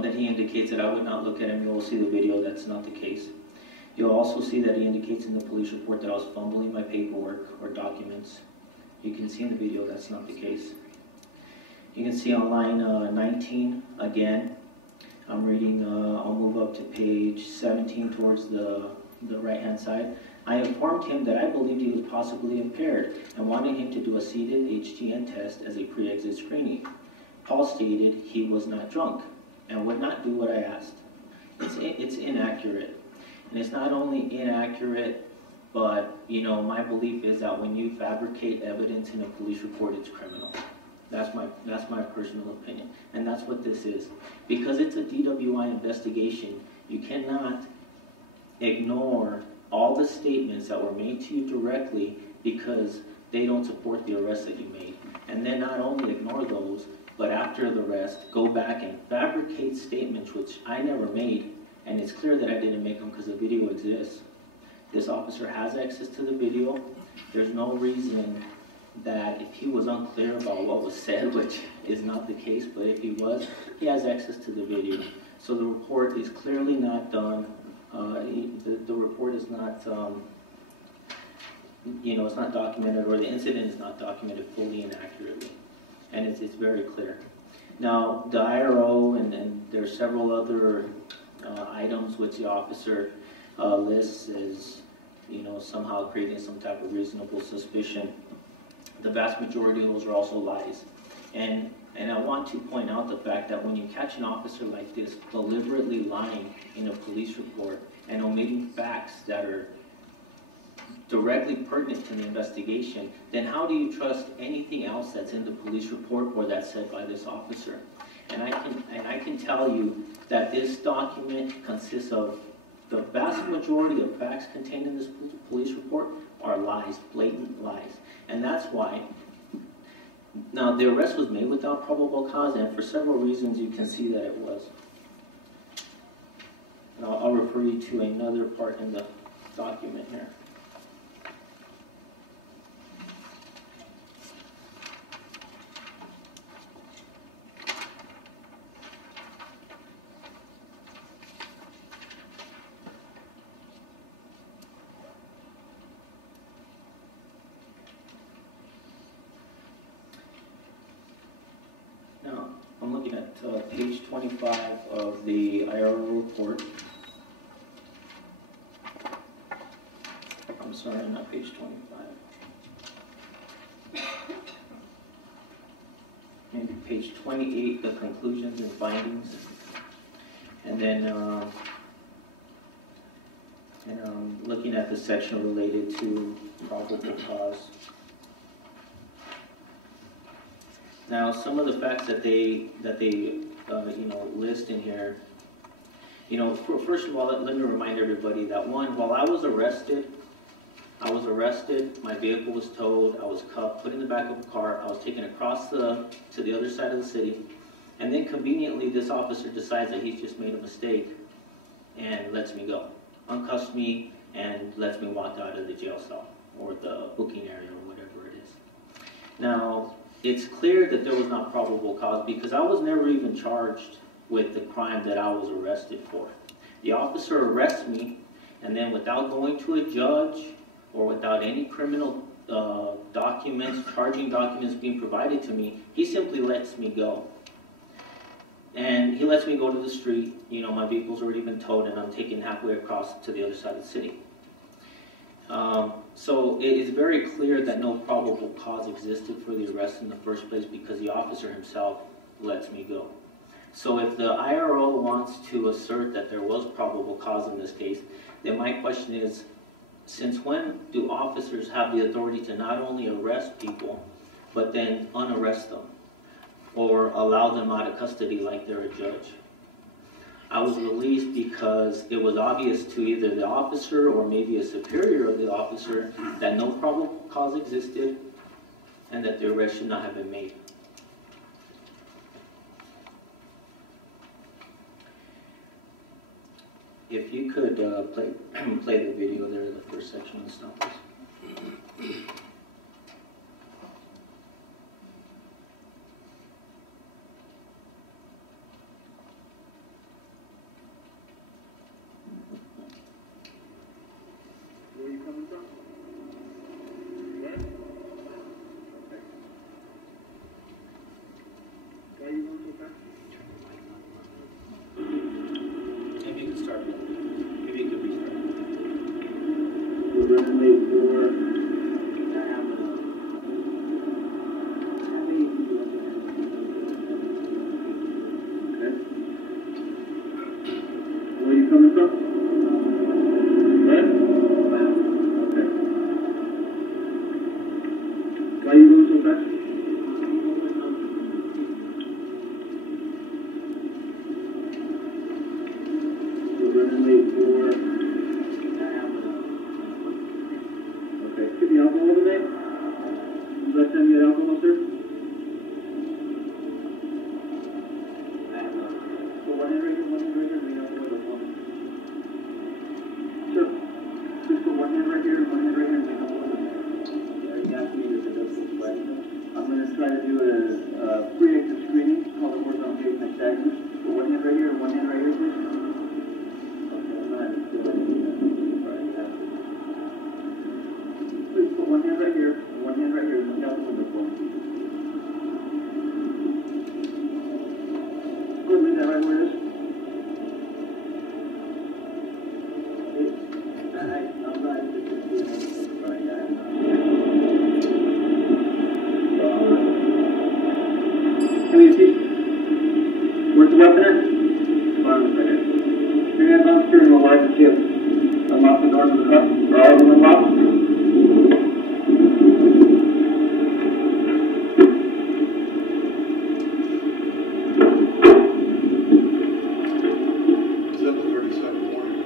that he indicates that I would not look at him. You will see the video, that's not the case. You'll also see that he indicates in the police report that I was fumbling my paperwork or documents. You can see in the video that's not the case. You can see on line 19, again, I'm reading, I'll move up to page 17 towards the right-hand side. I informed him that I believed he was possibly impaired and wanted him to do a seated HTN test as a pre-exit screening. Paul stated he was not drunk and would not do what I asked. It's inaccurate. And it's not only inaccurate, but, my belief is that when you fabricate evidence in a police report, it's criminal. That's my personal opinion. And that's what this is. Because it's a DWI investigation, you cannot ignore all the statements that were made to you directly because they don't support the arrest that you made. and then not only ignore those, but after the arrest, go back and fabricate statements which I never made, and it's clear that I didn't make them because the video exists. This officer has access to the video. There's no reason that if he was unclear about what was said, which is not the case, but if he was, he has access to the video. So the report is clearly not done. The report is not, it's not documented, or the incident is not documented fully and accurately. And it's very clear. Now, the IRO, and there's several other items which the officer lists as, somehow creating some type of reasonable suspicion. The vast majority of those are also lies. And I want to point out the fact that when you catch an officer like this deliberately lying in a police report and omitting facts that are directly pertinent to the investigation, then how do you trust anything else that's in the police report or that's said by this officer? And I can tell you that this document consists of the vast majority of facts contained in this police report are lies, blatant lies. And that's why, now the arrest was made without probable cause, and for several reasons you can see that it was. And I'll refer you to another part in the document here. I'm looking at page 25 of the IRO report. I'm sorry, not page 25. Maybe page 28, the conclusions and findings. And then looking at the section related to probable cause. Now, some of the facts that they list in here, first of all, let me remind everybody that one, while I was arrested, my vehicle was towed, I was cuffed, put in the back of a car, I was taken across to the other side of the city, and then conveniently this officer decides that he's just made a mistake and lets me go, uncuffs me, and lets me walk out of the jail cell or the booking area or whatever it is. Now, it's clear that there was not probable cause because I was never even charged with the crime that I was arrested for. The officer arrests me, and then without going to a judge or without any criminal documents, charging documents being provided to me, he simply lets me go. And he lets me go to the street. My vehicle's already been towed, and I'm taken halfway across to the other side of the city. So it is very clear that no probable cause existed for the arrest in the first place because the officer himself lets me go. So if the IRO wants to assert that there was probable cause in this case, then my question is, since when do officers have the authority to not only arrest people, but then unarrest them or allow them out of custody like they're a judge? I was released because it was obvious to either the officer or maybe a superior of the officer that no probable cause existed and that the arrest should not have been made. If you could play the video there in the first section of the stop, please. Where are you coming from? Where? Okay. Why are you going so fast? Maybe you can start. Maybe you could restart. We're resume 4. try to do a pre-exit screening, call the horizontal view of my stagnant. Put one hand right here and one hand right here, please. Okay, I'm not doing anything. Right, yeah. Please put one hand right here and one hand right here and look out the window for me. Good, leave that right where it is. I'm not doing anything. Right, yeah. Come here, Pete. Where's the weapon at? Fine, okay. Your hands on the steering wheel, light the ship. Unlock the doors of the car. Are all of them unlocked? Is that the 32nd warning?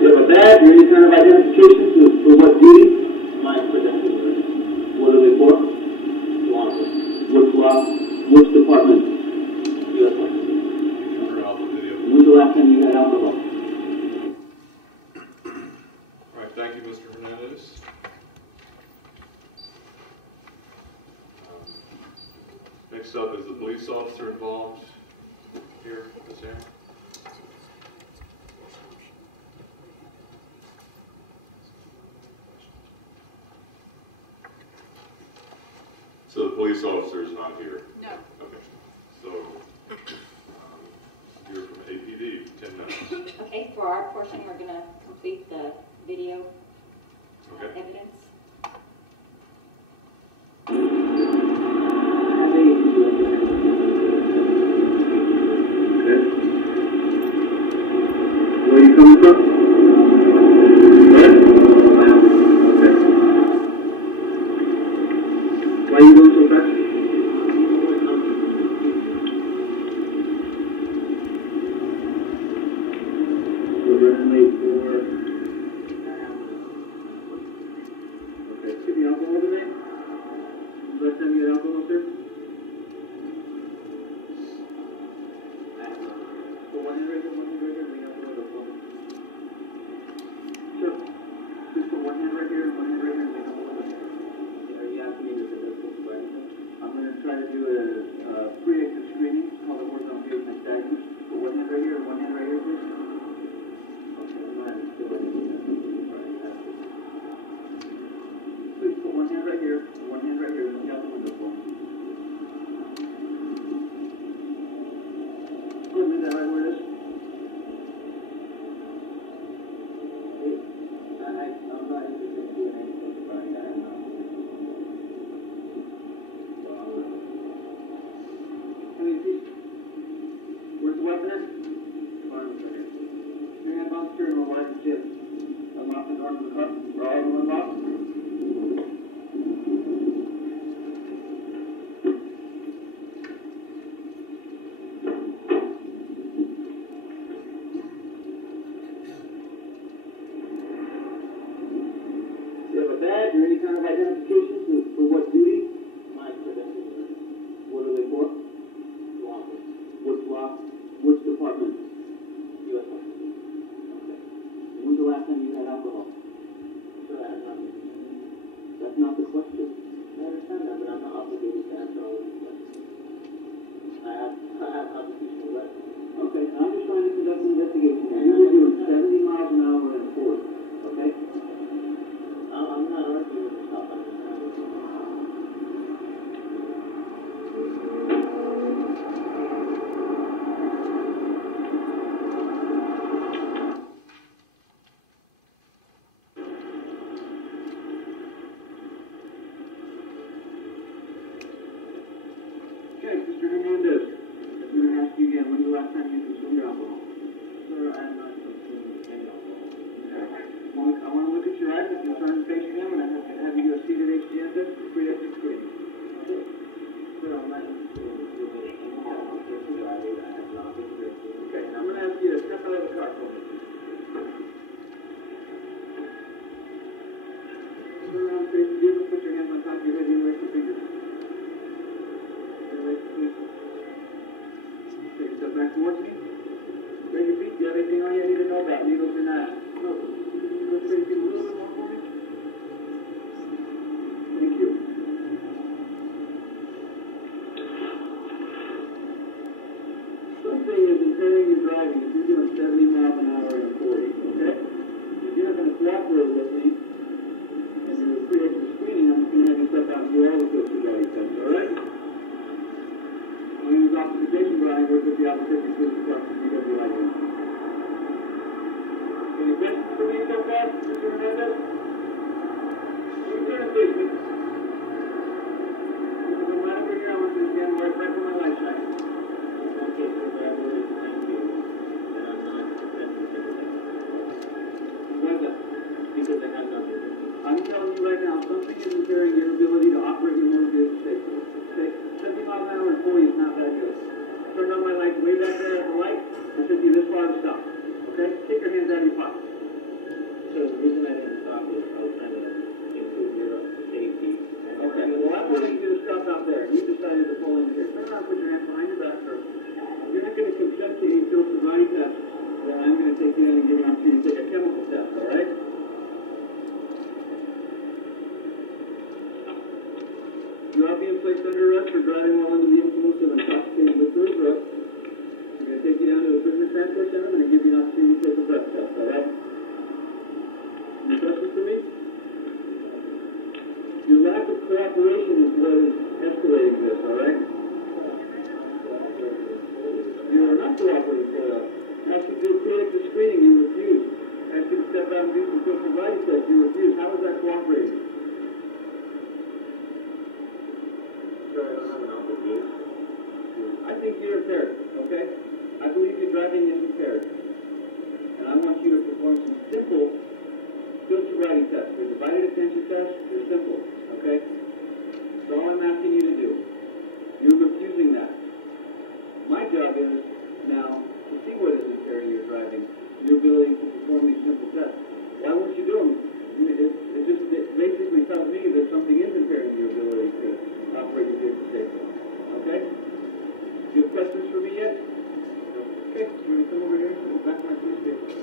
You have a badge or any kind of identification for what duty? My credentials. What are they for? Law enforcement. Which law? Which department? U.S. Law. Turn off the video. When's the last time you had alcohol? All right, thank you, Mr. Hernandez. Next up is the police officer involved here, Ms. Aaron. So the police officer is not here? No. Okay. So, you're from APD, 10 minutes. Okay, for our portion, we're going to complete the video Okay. evidence. Where are you coming from? Why are you going so fast? We're running late for... Okay, give me alcohol tonight? Last time you had alcohol, sir? Put one hand right here, one hand right here, lean out the window for me. Sure. Just put one hand right here, one hand right here, lean out the window. Are you asking me to do this? I'm going to try to do a pre-exit screening, call the horizontal view of my stagnant. Put one hand right here and one hand right here, please. Okay, I'm not doing anything. Right, yeah. Please put one hand right here and one hand right here, and look out the window for me. Good, leave that right where it is. I'm not interested in doing anything about that. Come here, Pete. Where's the weapon at? Fine, right here. Your hands on the steering wheel, light the ship. Unlock the doors of the car. Are all of them unlocked? You have a badge or any kind of identification for what duty? My credentials. What are they for? Law enforcement. Which law? Which department? U.S. Law. Okay. When's the last time you had alcohol? So that is not me. That's not the question. I understand that, but I'm not obligated to answer all of these questions. I have constitutional rights. Okay, I'm just trying to conduct an investigation. You were doing 70 miles an hour in a Ford, okay? I'm not arguing with the stop. I'm just trying to Okay, Mr. Hernandez, I'm going to ask you again, when's the last time you consumed alcohol? Sir, I'm not consumed any alcohol. Okay. I want to look at your eyes, if you turn and face me, I'm going to have you do a seated HGN test for pre-exit screening. Okay. Sir, I'm not interested in doing any kind of person driving. I have not been drinking. Okay, I'm going to ask you to step out of the car for me. Turn around, face the vehicle, put your hands on top of your head, and raise your fingers. Interlace, please. Take a step back towards me. want you to take a chemical test, all right? You are being placed under arrest for driving while under the influence of intoxicating liquor or drugs. I'm going to take you down to the prisoner transport center. I'm going to give you an opportunity to take a breath test, all right? Any questions for me? Your lack of cooperation is what is escalating this, all right? You are not cooperating, Florida. Ask you to do a pre-exit screening, you refuse. Ask you to step out and do some field sobriety tests, you refuse. How is that cooperating? Sir, I don't have an obligation. I think you're impaired, okay? I believe your driving is impaired. And I want you to perform some simple field sobriety tests. They're divided attention tests, they're simple, okay? That's all I'm asking you to do. You're refusing that. My job is now to see what is impairing your driving, your ability to perform these simple tests. Why won't you do them? It basically tells me that something is impairing your ability to operate your vehicle safely. Okay? Do you have questions for me yet? Okay, we're going to come over here to the back of my police station.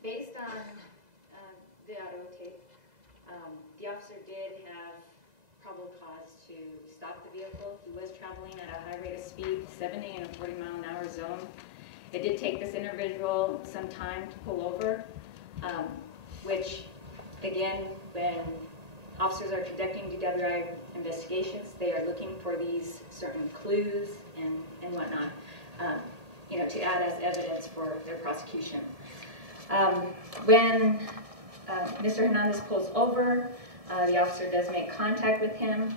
Based on the auto tape, the officer did have probable cause to stop the vehicle. He was traveling at a high rate of speed, 70 in a 40-mile-an-hour zone. It did take this individual some time to pull over, which, again, when officers are conducting DWI investigations, they are looking for these certain clues and whatnot, to add as evidence for their prosecution. When Mr. Hernandez pulls over, the officer does make contact with him.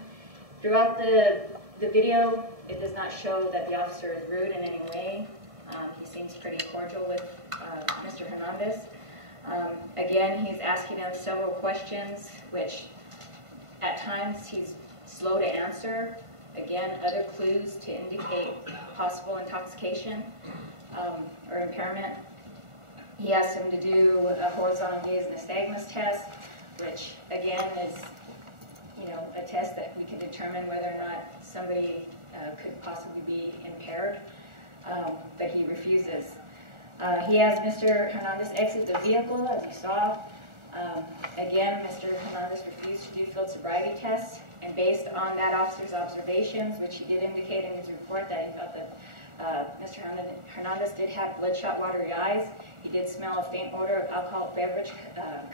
Throughout the video, it does not show that the officer is rude in any way. He seems pretty cordial with Mr. Hernandez. Again, he's asking him several questions, which at times he's slow to answer. Again, other clues to indicate possible intoxication or impairment. He asked him to do a horizontal gaze nystagmus test, which again is, a test that we can determine whether or not somebody could possibly be impaired, but he refuses. He has Mr. Hernandez exit the vehicle, as you saw. Again, Mr. Hernandez refused to do field sobriety tests, and based on that officer's observations, which he did indicate in his report that he thought that Mr. Hernandez did have bloodshot, watery eyes. He did smell a faint odor of alcoholic beverage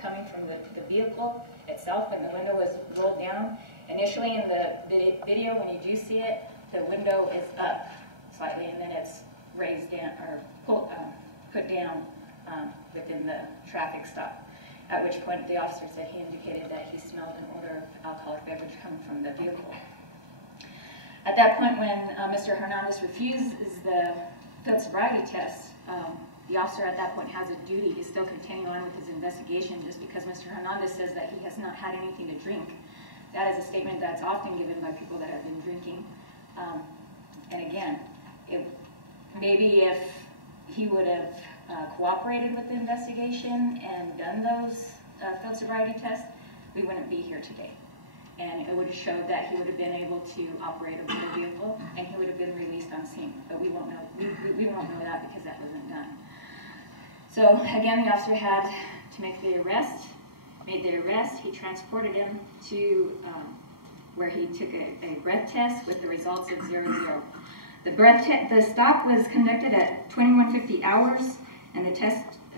coming from the vehicle itself, and the window was rolled down. Initially in the video, when you do see it, the window is up slightly, and then it's raised down or put down within the traffic stop. At which point the officer said he indicated that he smelled an odor of alcoholic beverage coming from the vehicle. At that point, when Mr. Hernandez refuses the field sobriety test, the officer at that point has a duty to still continue on with his investigation just because Mr. Hernandez says that he has not had anything to drink. That is a statement that's often given by people that have been drinking. And again, maybe if he would have cooperated with the investigation and done those field sobriety tests, we wouldn't be here today. And it would have showed that he would have been able to operate a motor vehicle, and he would have been released on scene. But we won't know. We won't know that because that wasn't done. So again, the officer had to make the arrest. Made the arrest. He transported him to where he took a breath test with the results of 0-0. The stop was conducted at 21:50 hours, and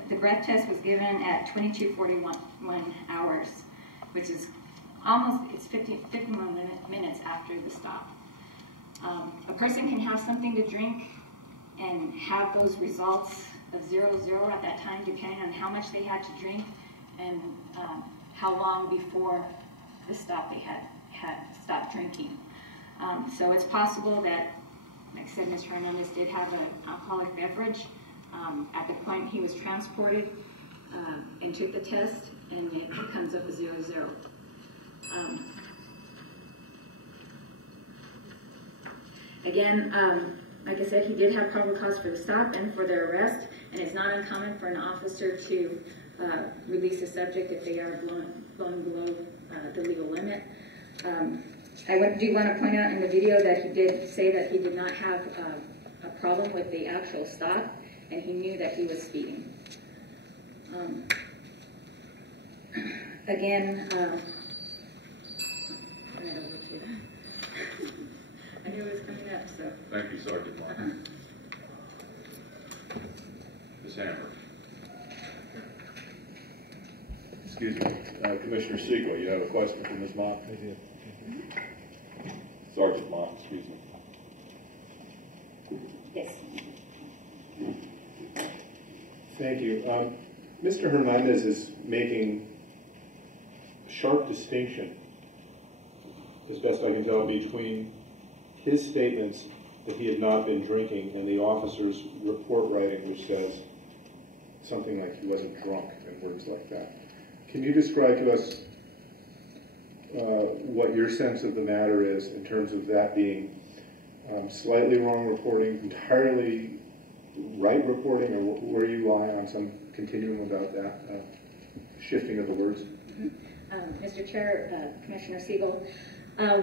the breath test was given at 22:41 hours, which is it's 51 minutes after the stop. A person can have something to drink and have those results of 0-0 at that time, depending on how much they had to drink and how long before the stop they had stopped drinking. So it's possible that Like I said, Mr. Hernandez did have an alcoholic beverage. At the point he was transported and took the test, and it comes up as 0-0. Again, like I said, he did have probable cause for the stop and for the arrest, and it's not uncommon for an officer to release a subject if they are blowing below the legal limit. I do want to point out in the video that he did say that he did not have a problem with the actual stop, and he knew that he was speeding. Again, I knew it was coming up, so. Thank you, Sergeant Martin. Ms. Hammer. Excuse me, Commissioner Siegel, you have a question for Ms. Mott? I do. Sergeant Mott, excuse me. Yes. Thank you. Mr. Hernandez is making a sharp distinction, as best I can tell, between his statements that he had not been drinking and the officer's report writing, which says something like he wasn't drunk and words like that. Can you describe to us what your sense of the matter is in terms of that being slightly wrong reporting, entirely right reporting, or where you lie on some continuum about that shifting of the words? Mr. Chair, Commissioner Siegel,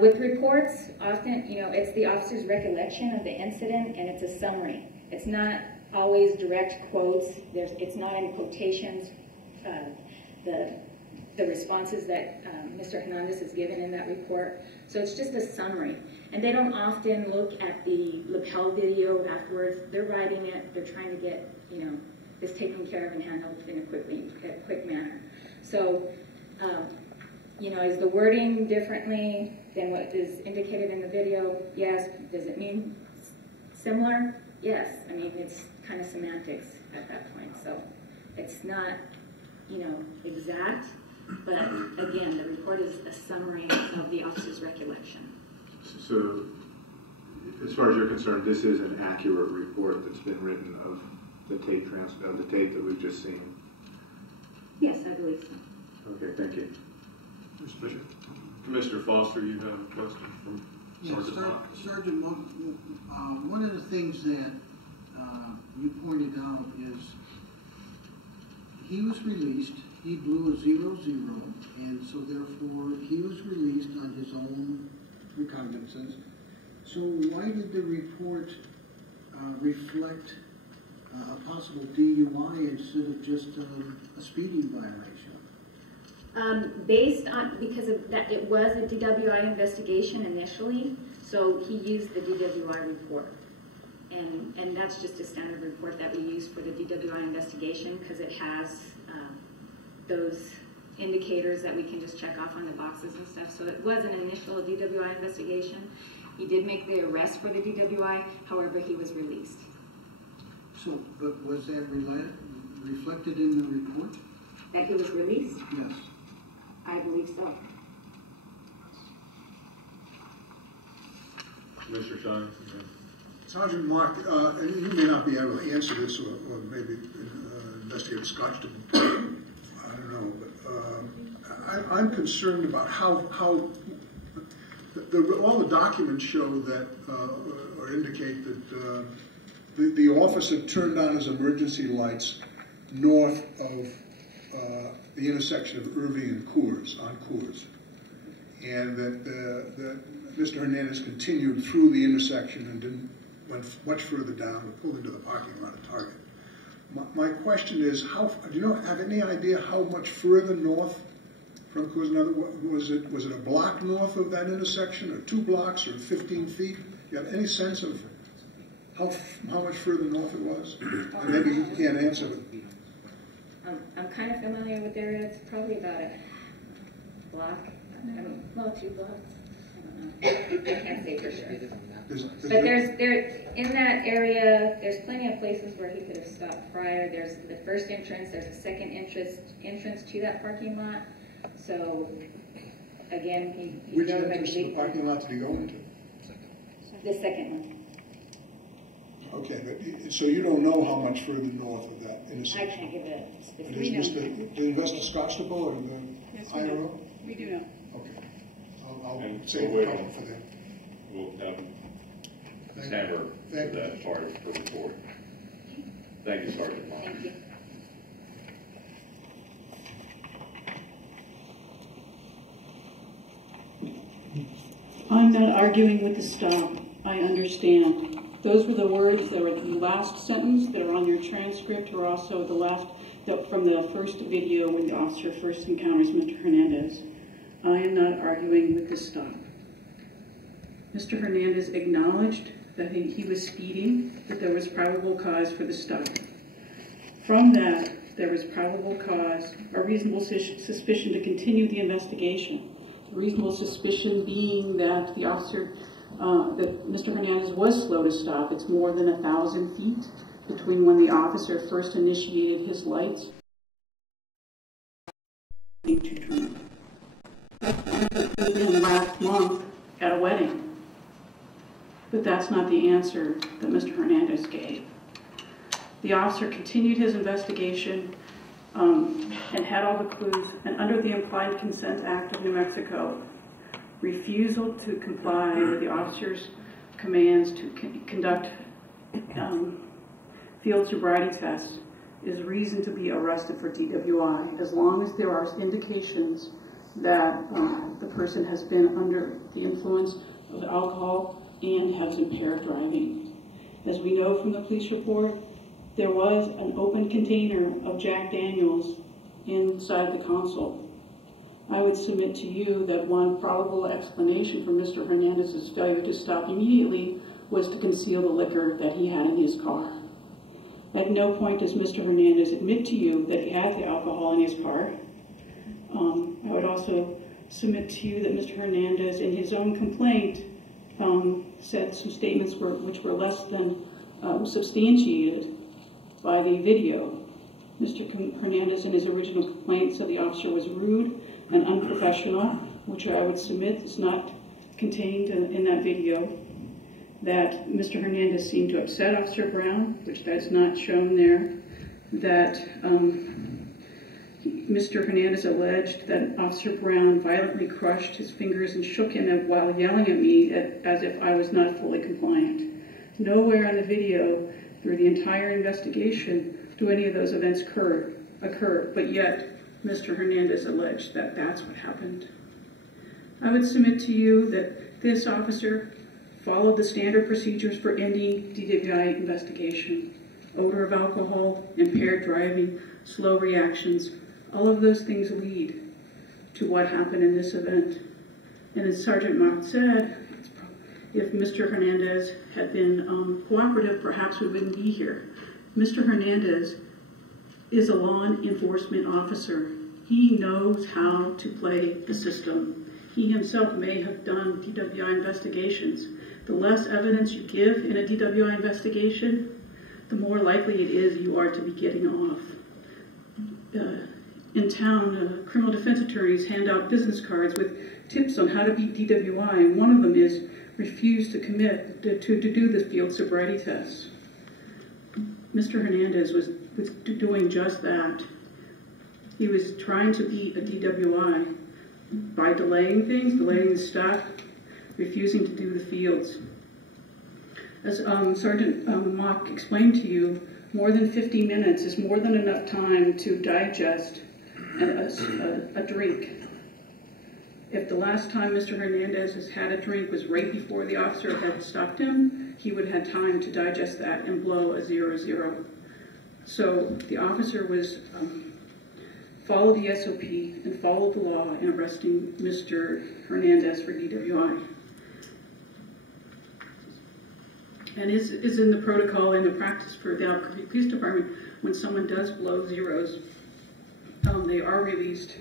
with reports, often, it's the officer's recollection of the incident, and it's a summary. It's not always direct quotes. It's not in quotations. The responses that Mr. Hernandez has given in that report. So it's just a summary. And they don't often look at the lapel video afterwards. They're writing it. They're trying to get, this taken care of and handled in a quick manner. So, is the wording differently than what is indicated in the video? Yes. Does it mean similar? Yes. I mean, it's kind of semantics at that point. So it's not, exact. But again, the report is a summary of the officer's recollection. So, as far as you're concerned, this is an accurate report that's been written of the tape that we've just seen. Yes, I believe so. Okay, thank you. Mr. Bishop. Commissioner Foster, you have a question from Sergeant Mott? Sergeant Mott, one of the things that you pointed out is he was released. He blew a 0-0, and so therefore he was released on his own recognizance. So why did the report reflect a possible DUI instead of just a speeding violation? Because of that, it was a DWI investigation initially, so he used the DWI report. And that's just a standard report that we use for the DWI investigation because it has those indicators that we can just check off on the boxes and stuff. So it was an initial DWI investigation. He did make the arrest for the DWI, however, he was released. So, but was that reflected in the report? That he was released? Yes. I believe so. Commissioner Shine? Sergeant Mark, and you may not be able to answer this, or maybe Investigator Scotch, I don't know, but I'm concerned about how all the documents show that, or indicate that the officer turned on his emergency lights north of the intersection of Irving and Coors, on Coors, and that Mr. Hernandez continued through the intersection and went much further down and pulled into the parking lot at Target. My question is, do you have any idea how much further north from Coors? Was it a block north of that intersection, or 2 blocks, or 15 feet? Do you have any sense of how much further north it was? And maybe you can't answer it. I'm kind of familiar with the area. It's probably about a block. 2 blocks. I don't know. I can't say for sure. But there's in that area, there's plenty of places where he could have stopped prior. There's the first entrance. There's a second entrance to that parking lot. So again, he Which entrance to the parking lot did he go into? The second one. Okay, but, so you don't know how much further north of that I intersection? can't give it a But specific. is the investor Scotchable or the Yes, we IRO? do. We do know. Okay. I'll And save we'll a wait couple on- for them. We'll have Thank Sandra you. for Thank you. that part of the report. Thank you, Sergeant. Thank you. I'm not arguing with the stop. I understand. Those were the words that were the last sentence that are on your transcript, or also the last from the first video when the officer first encounters Mr. Hernandez. I am not arguing with the stop. Mr. Hernandez acknowledged that he was speeding, that there was probable cause for the stop. From that, there was probable cause, or reasonable suspicion to continue the investigation. The reasonable suspicion being that the officer, that Mr. Hernandez was slow to stop. It's more than 1,000 feet between when the officer first initiated his lights. And last month at a wedding. But that's not the answer that Mr. Hernandez gave. The officer continued his investigation and had all the clues, and under the Implied Consent Act of New Mexico, refusal to comply with the officer's commands to conduct field sobriety tests is reason to be arrested for DWI, as long as there are indications that the person has been under the influence of alcohol and has impaired driving. As we know from the police report, there was an open container of Jack Daniels inside the console. I would submit to you that one probable explanation for Mr. Hernandez's failure to stop immediately was to conceal the liquor that he had in his car. At no point does Mr. Hernandez admit to you that he had the alcohol in his car. I would also submit to you that Mr. Hernandez, in his own complaint, said some statements which were less than substantiated by the video. Mr. Hernandez, in his original complaint, said the officer was rude and unprofessional, which I would submit is not contained in that video. That Mr. Hernandez seemed to upset Officer Brown, which that's not shown there. That Mr. Hernandez alleged that Officer Brown violently crushed his fingers and shook him while yelling at me as if I was not fully compliant. Nowhere in the video through the entire investigation do any of those events occur, but yet Mr. Hernandez alleged that that's what happened. I would submit to you that this officer followed the standard procedures for any DWI investigation. Odor of alcohol, impaired driving, slow reactions, all of those things lead to what happened in this event. And as Sergeant Mott said, if Mr. Hernandez had been cooperative, perhaps we wouldn't be here. Mr. Hernandez is a law enforcement officer. He knows how to play the system. He himself may have done DWI investigations. The less evidence you give in a DWI investigation, the more likely it is you are to be getting off. In town, criminal defense attorneys hand out business cards with tips on how to beat DWI, and one of them is refuse to commit to do the field sobriety test. Mr. Hernandez was doing just that. He was trying to beat a DWI by delaying things, delaying the stuff, refusing to do the fields. As Sergeant Mock explained to you, more than 50 minutes is more than enough time to digest a drink. If the last time Mr. Hernandez has had a drink was right before the officer had stopped him, he would have had time to digest that and blow a 0-0. So the officer was followed the SOP and followed the law in arresting Mr. Hernandez for DWI. And is in the protocol and the practice for the Albuquerque Police Department, when someone does blow zeros, they are released.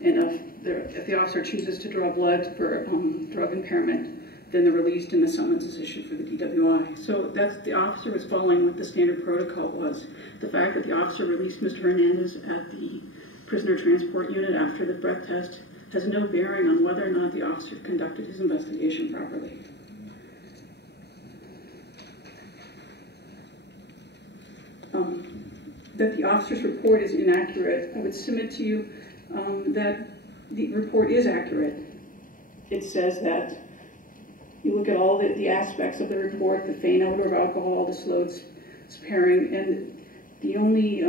And if the officer chooses to draw blood for drug impairment, then they're released and the summons is issued for the DWI. So that's the officer was following what the standard protocol was. The fact that the officer released Mr. Hernandez at the prisoner transport unit after the breath test has no bearing on whether or not the officer conducted his investigation properly. that the officer's report is inaccurate. I would submit to you that the report is accurate. It says that you look at all the aspects of the report, the faint odor of alcohol, the slow pairing, and the only,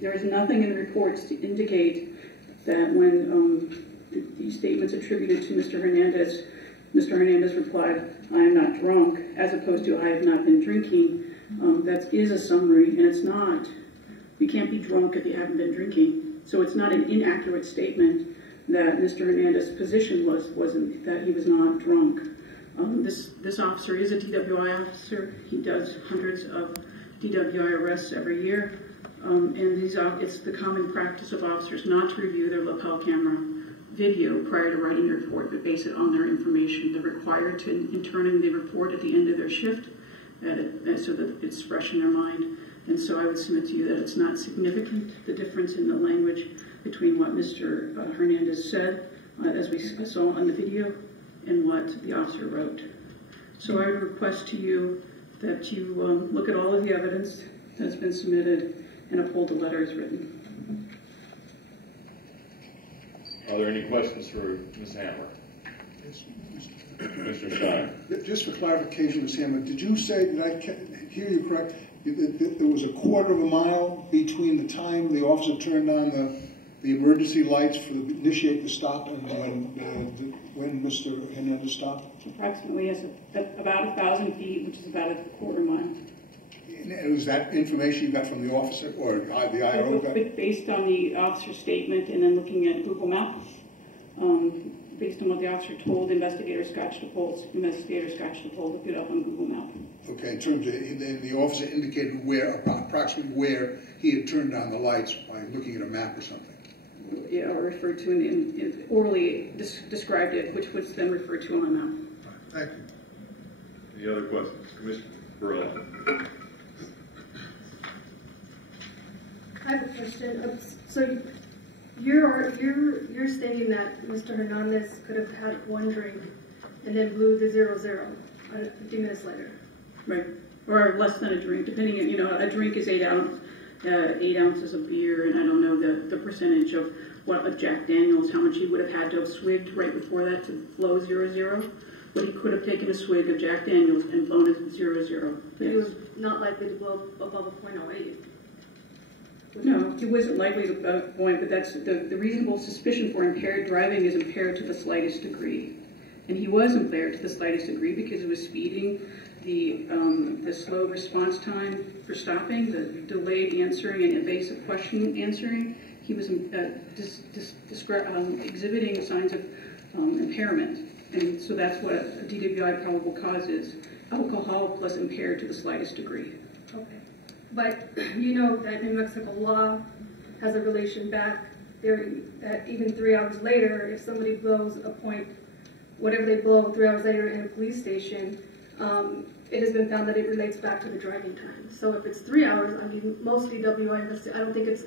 there is nothing in the reports to indicate that when these statements attributed to Mr. Hernandez replied, "I am not drunk," as opposed to "I have not been drinking." That is a summary, and it's not. You can't be drunk if you haven't been drinking. So it's not an inaccurate statement that Mr. Hernandez's position wasn't that he was not drunk. This officer is a DWI officer. He does hundreds of DWI arrests every year. And it's the common practice of officers not to review their lapel camera video prior to writing a report, but base it on their information. They're required to turn in the report at the end of their shift so that it's fresh in their mind. And so I would submit to you that it's not significant, the difference in the language between what Mr. Hernandez said, as we saw on the video, and what the officer wrote. So I would request to you that you look at all of the evidence that's been submitted and uphold the letter as written. Are there any questions for Ms. Hammer? Yes, Mr. Stein. Just for clarification, Ms. Hammond, did you say, did I hear you correct, that there was a quarter of a mile between the time the officer turned on the emergency lights to initiate the stop and when Mr. Hernandez stopped? Approximately, yes, about 1,000 feet, which is about a quarter mile. And was that information you got from the officer or the IRO? Based on the officer's statement and then looking at Google Maps, based on what the officer told Investigator Scott Staples, looked it up on Google Maps. Okay, in terms of, the officer indicated approximately where he had turned on the lights by looking at a map or something. Yeah, or referred to and orally described it, which was then referred to on the map. Thank you. Any other questions? Commissioner Burrell. I have a question. So you're stating that Mr. Hernandez could have had one drink and then blew the 00 50 minutes later. Right, or less than a drink, depending on, a drink is 8 ounces of beer, and I don't know the percentage of Jack Daniels, how much he would have had to have swigged right before that to blow 00. But he could have taken a swig of Jack Daniels and blown it 00. But he was not likely to blow above a .08. No, he wasn't likely to point, but that's the reasonable suspicion for impaired driving is impaired to the slightest degree. And he was impaired to the slightest degree because he was speeding, the slow response time for stopping, the delayed answering and evasive question answering. He was exhibiting signs of impairment. And so that's what a DWI probable cause is. Alcohol plus impaired to the slightest degree. Okay. But you know that New Mexico law has a relation back there that even 3 hours later, if somebody blows a point, whatever they blow 3 hours later in a police station, it has been found that it relates back to the driving time. So if it's 3 hours, I mean, most DWI investigations, I don't think it's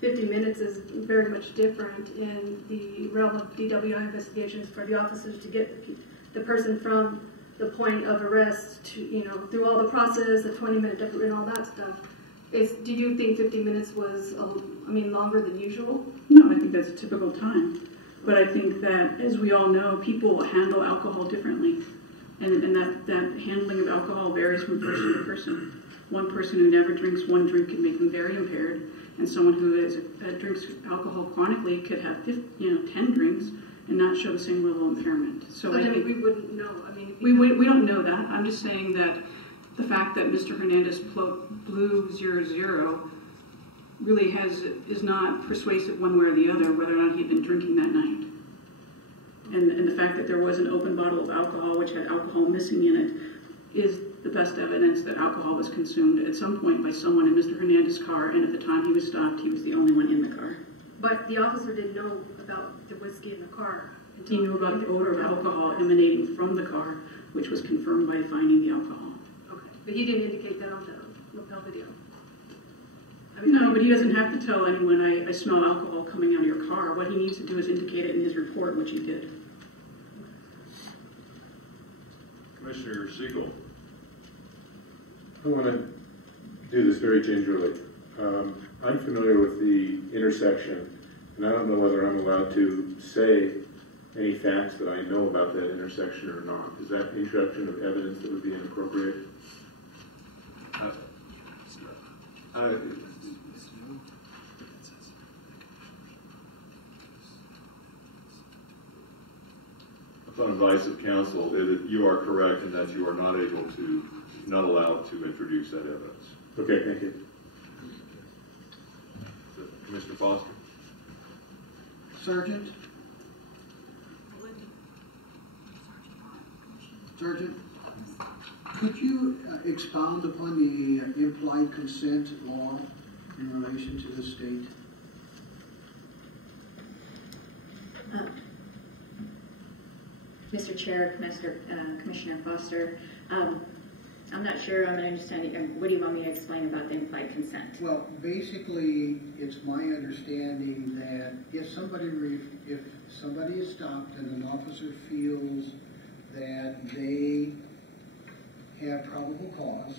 50 minutes is very much different in the realm of DWI investigations for the officers to get the person from the point of arrest to, through all the process, the 20-minute and all that stuff. Do you think 50 minutes was, longer than usual? No, I think that's a typical time. But I think that, as we all know, people handle alcohol differently. And that handling of alcohol varies from person to person. One person who never drinks one drink can make them very impaired. And someone who drinks alcohol chronically could have 10 drinks and not show the same level of impairment. So I think we wouldn't know. We don't know that. I'm just saying that the fact that Mr. Hernandez blew 00 really is not persuasive one way or the other whether or not he'd been drinking that night. And the fact that there was an open bottle of alcohol which had alcohol missing in it is the best evidence that alcohol was consumed at some point by someone in Mr. Hernandez's car, and at the time he was stopped, he was the only one in the car. But the officer didn't know about the whiskey in the car. He knew about the odor of alcohol emanating from the car, which was confirmed by finding the alcohol. Okay, but he didn't indicate that on the lapel video. No, but he doesn't have to tell anyone, I smell alcohol coming out of your car. What he needs to do is indicate it in his report, which he did. Commissioner Siegel. I want to do this very gingerly. I'm familiar with the intersection, and I don't know whether I'm allowed to say any facts that I know about that intersection or not. Is that introduction of evidence that would be inappropriate? Upon advice of counsel, you are correct in that you are not allowed to introduce that evidence. Okay, thank you. Commissioner Foster? Sergeant? Sergeant, could you expound upon the implied consent law in relation to the state? Mr. Chair, Commissioner Foster, I'm not sure I'm understanding. What do you want me to explain about the implied consent? Well, basically, it's my understanding that if somebody is stopped and an officer feels that they have probable cause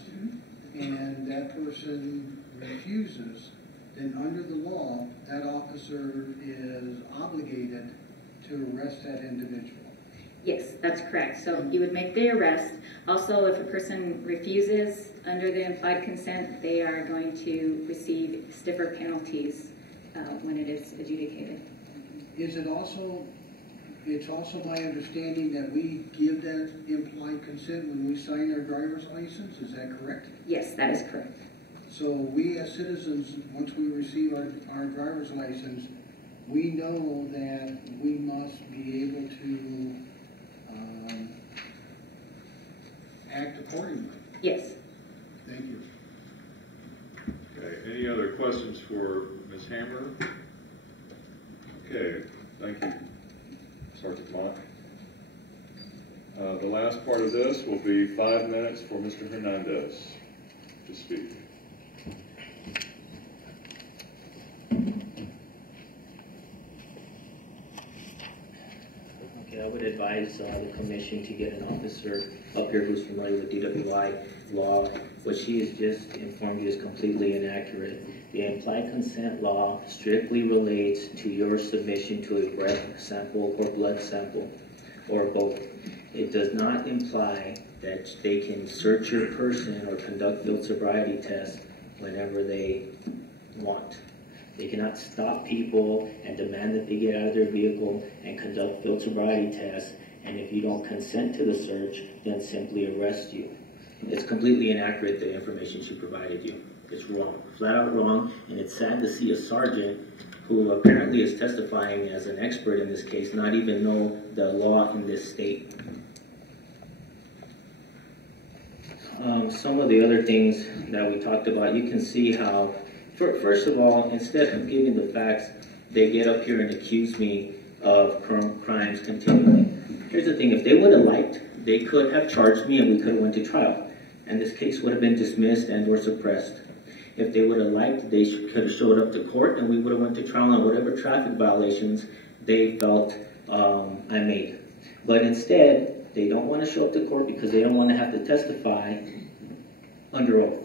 and that person refuses, then under the law, that officer is obligated to arrest that individual. Yes, that's correct. So you would make the arrest. Also, if a person refuses under the implied consent, they are going to receive stiffer penalties when it is adjudicated. Is it also, it's also my understanding that we give that implied consent when we sign our driver's license, is that correct? Yes, that is correct. So we as citizens, once we receive our driver's license, we know that we must be able to act accordingly. Yes. Thank you. Okay, any other questions for Ms. Hammer? Okay, thank you, Sergeant Mock. The last part of this will be 5 minutes for Mr. Hernandez to speak. I would advise the commission to get an officer up here who's familiar with DWI law. What she has just informed you is completely inaccurate. The implied consent law strictly relates to your submission to a breath sample or blood sample, or both. It does not imply that they can search your person or conduct field sobriety tests whenever they want. They cannot stop people and demand that they get out of their vehicle and conduct field sobriety tests, and if you don't consent to the search, then simply arrest you. It's completely inaccurate, the information she provided you. It's wrong, flat out wrong, and it's sad to see a sergeant who apparently is testifying as an expert in this case not even know the law in this state. Some of the other things that we talked about, you can see how first of all, instead of giving the facts, they get up here and accuse me of crimes continually. Here's the thing, if they would have liked, they could have charged me and we could have went to trial. And this case would have been dismissed and or suppressed. If they would have liked, they could have showed up to court and we would have went to trial on whatever traffic violations they felt I made. But instead, they don't want to show up to court because they don't want to have to testify under oath.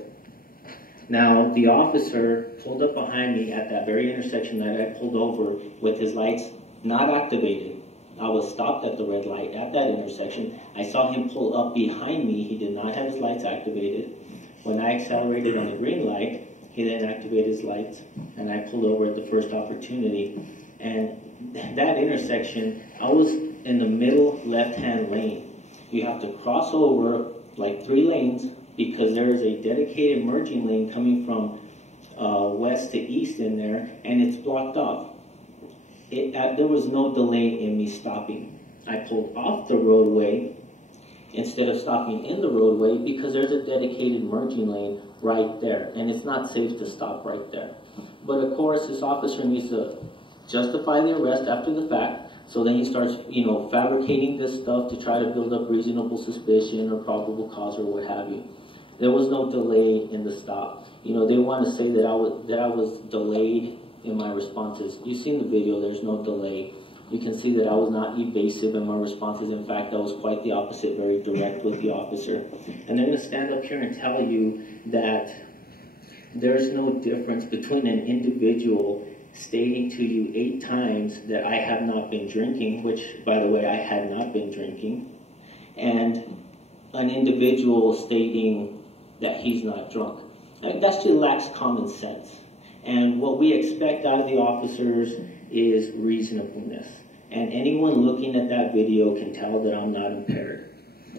Now, the officer pulled up behind me at that very intersection that I pulled over with his lights not activated. I was stopped at the red light at that intersection. I saw him pull up behind me. He did not have his lights activated. When I accelerated on the green light, he then activated his lights, and I pulled over at the first opportunity. And that intersection, I was in the middle left-hand lane. You have to cross over like 3 lanes, because there is a dedicated merging lane coming from west to east in there, and it's blocked off. There was no delay in me stopping. I pulled off the roadway instead of stopping in the roadway because there's a dedicated merging lane right there, and it's not safe to stop right there. But of course, this officer needs to justify the arrest after the fact, so then he starts, fabricating this stuff to try to build up reasonable suspicion or probable cause or what have you. There was no delay in the stop. They want to say that I was delayed in my responses. You've seen the video, there's no delay. You can see that I was not evasive in my responses. In fact, I was quite the opposite, very direct with the officer. And they're going to stand up here and tell you that there's no difference between an individual stating to you 8 times that I have not been drinking, which, by the way, I had not been drinking, and an individual stating that he's not drunk. I mean, that just lacks common sense. And what we expect out of the officers is reasonableness. And anyone looking at that video can tell that I'm not impaired.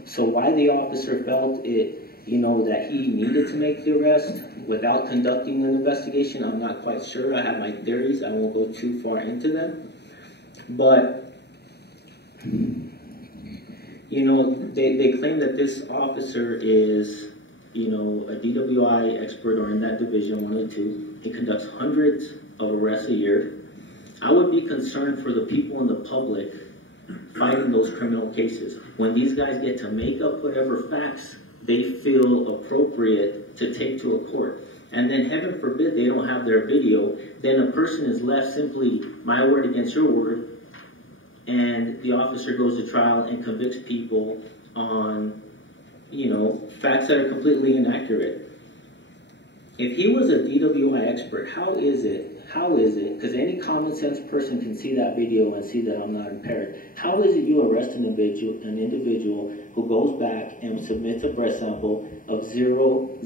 So why the officer felt it, that he needed to make the arrest without conducting an investigation, I'm not quite sure. I have my theories. I won't go too far into them. But, they claim that this officer is, a DWI expert or in that division, one of the two. He conducts hundreds of arrests a year. I would be concerned for the people in the public fighting those criminal cases. When these guys get to make up whatever facts they feel appropriate to take to a court, and then heaven forbid they don't have their video, then a person is left simply my word against your word, and the officer goes to trial and convicts people on, facts that are completely inaccurate. If he was a DWI expert, how is it, because any common sense person can see that video and see that I'm not impaired, how is it you arrest an individual who goes back and submits a breath sample of 000?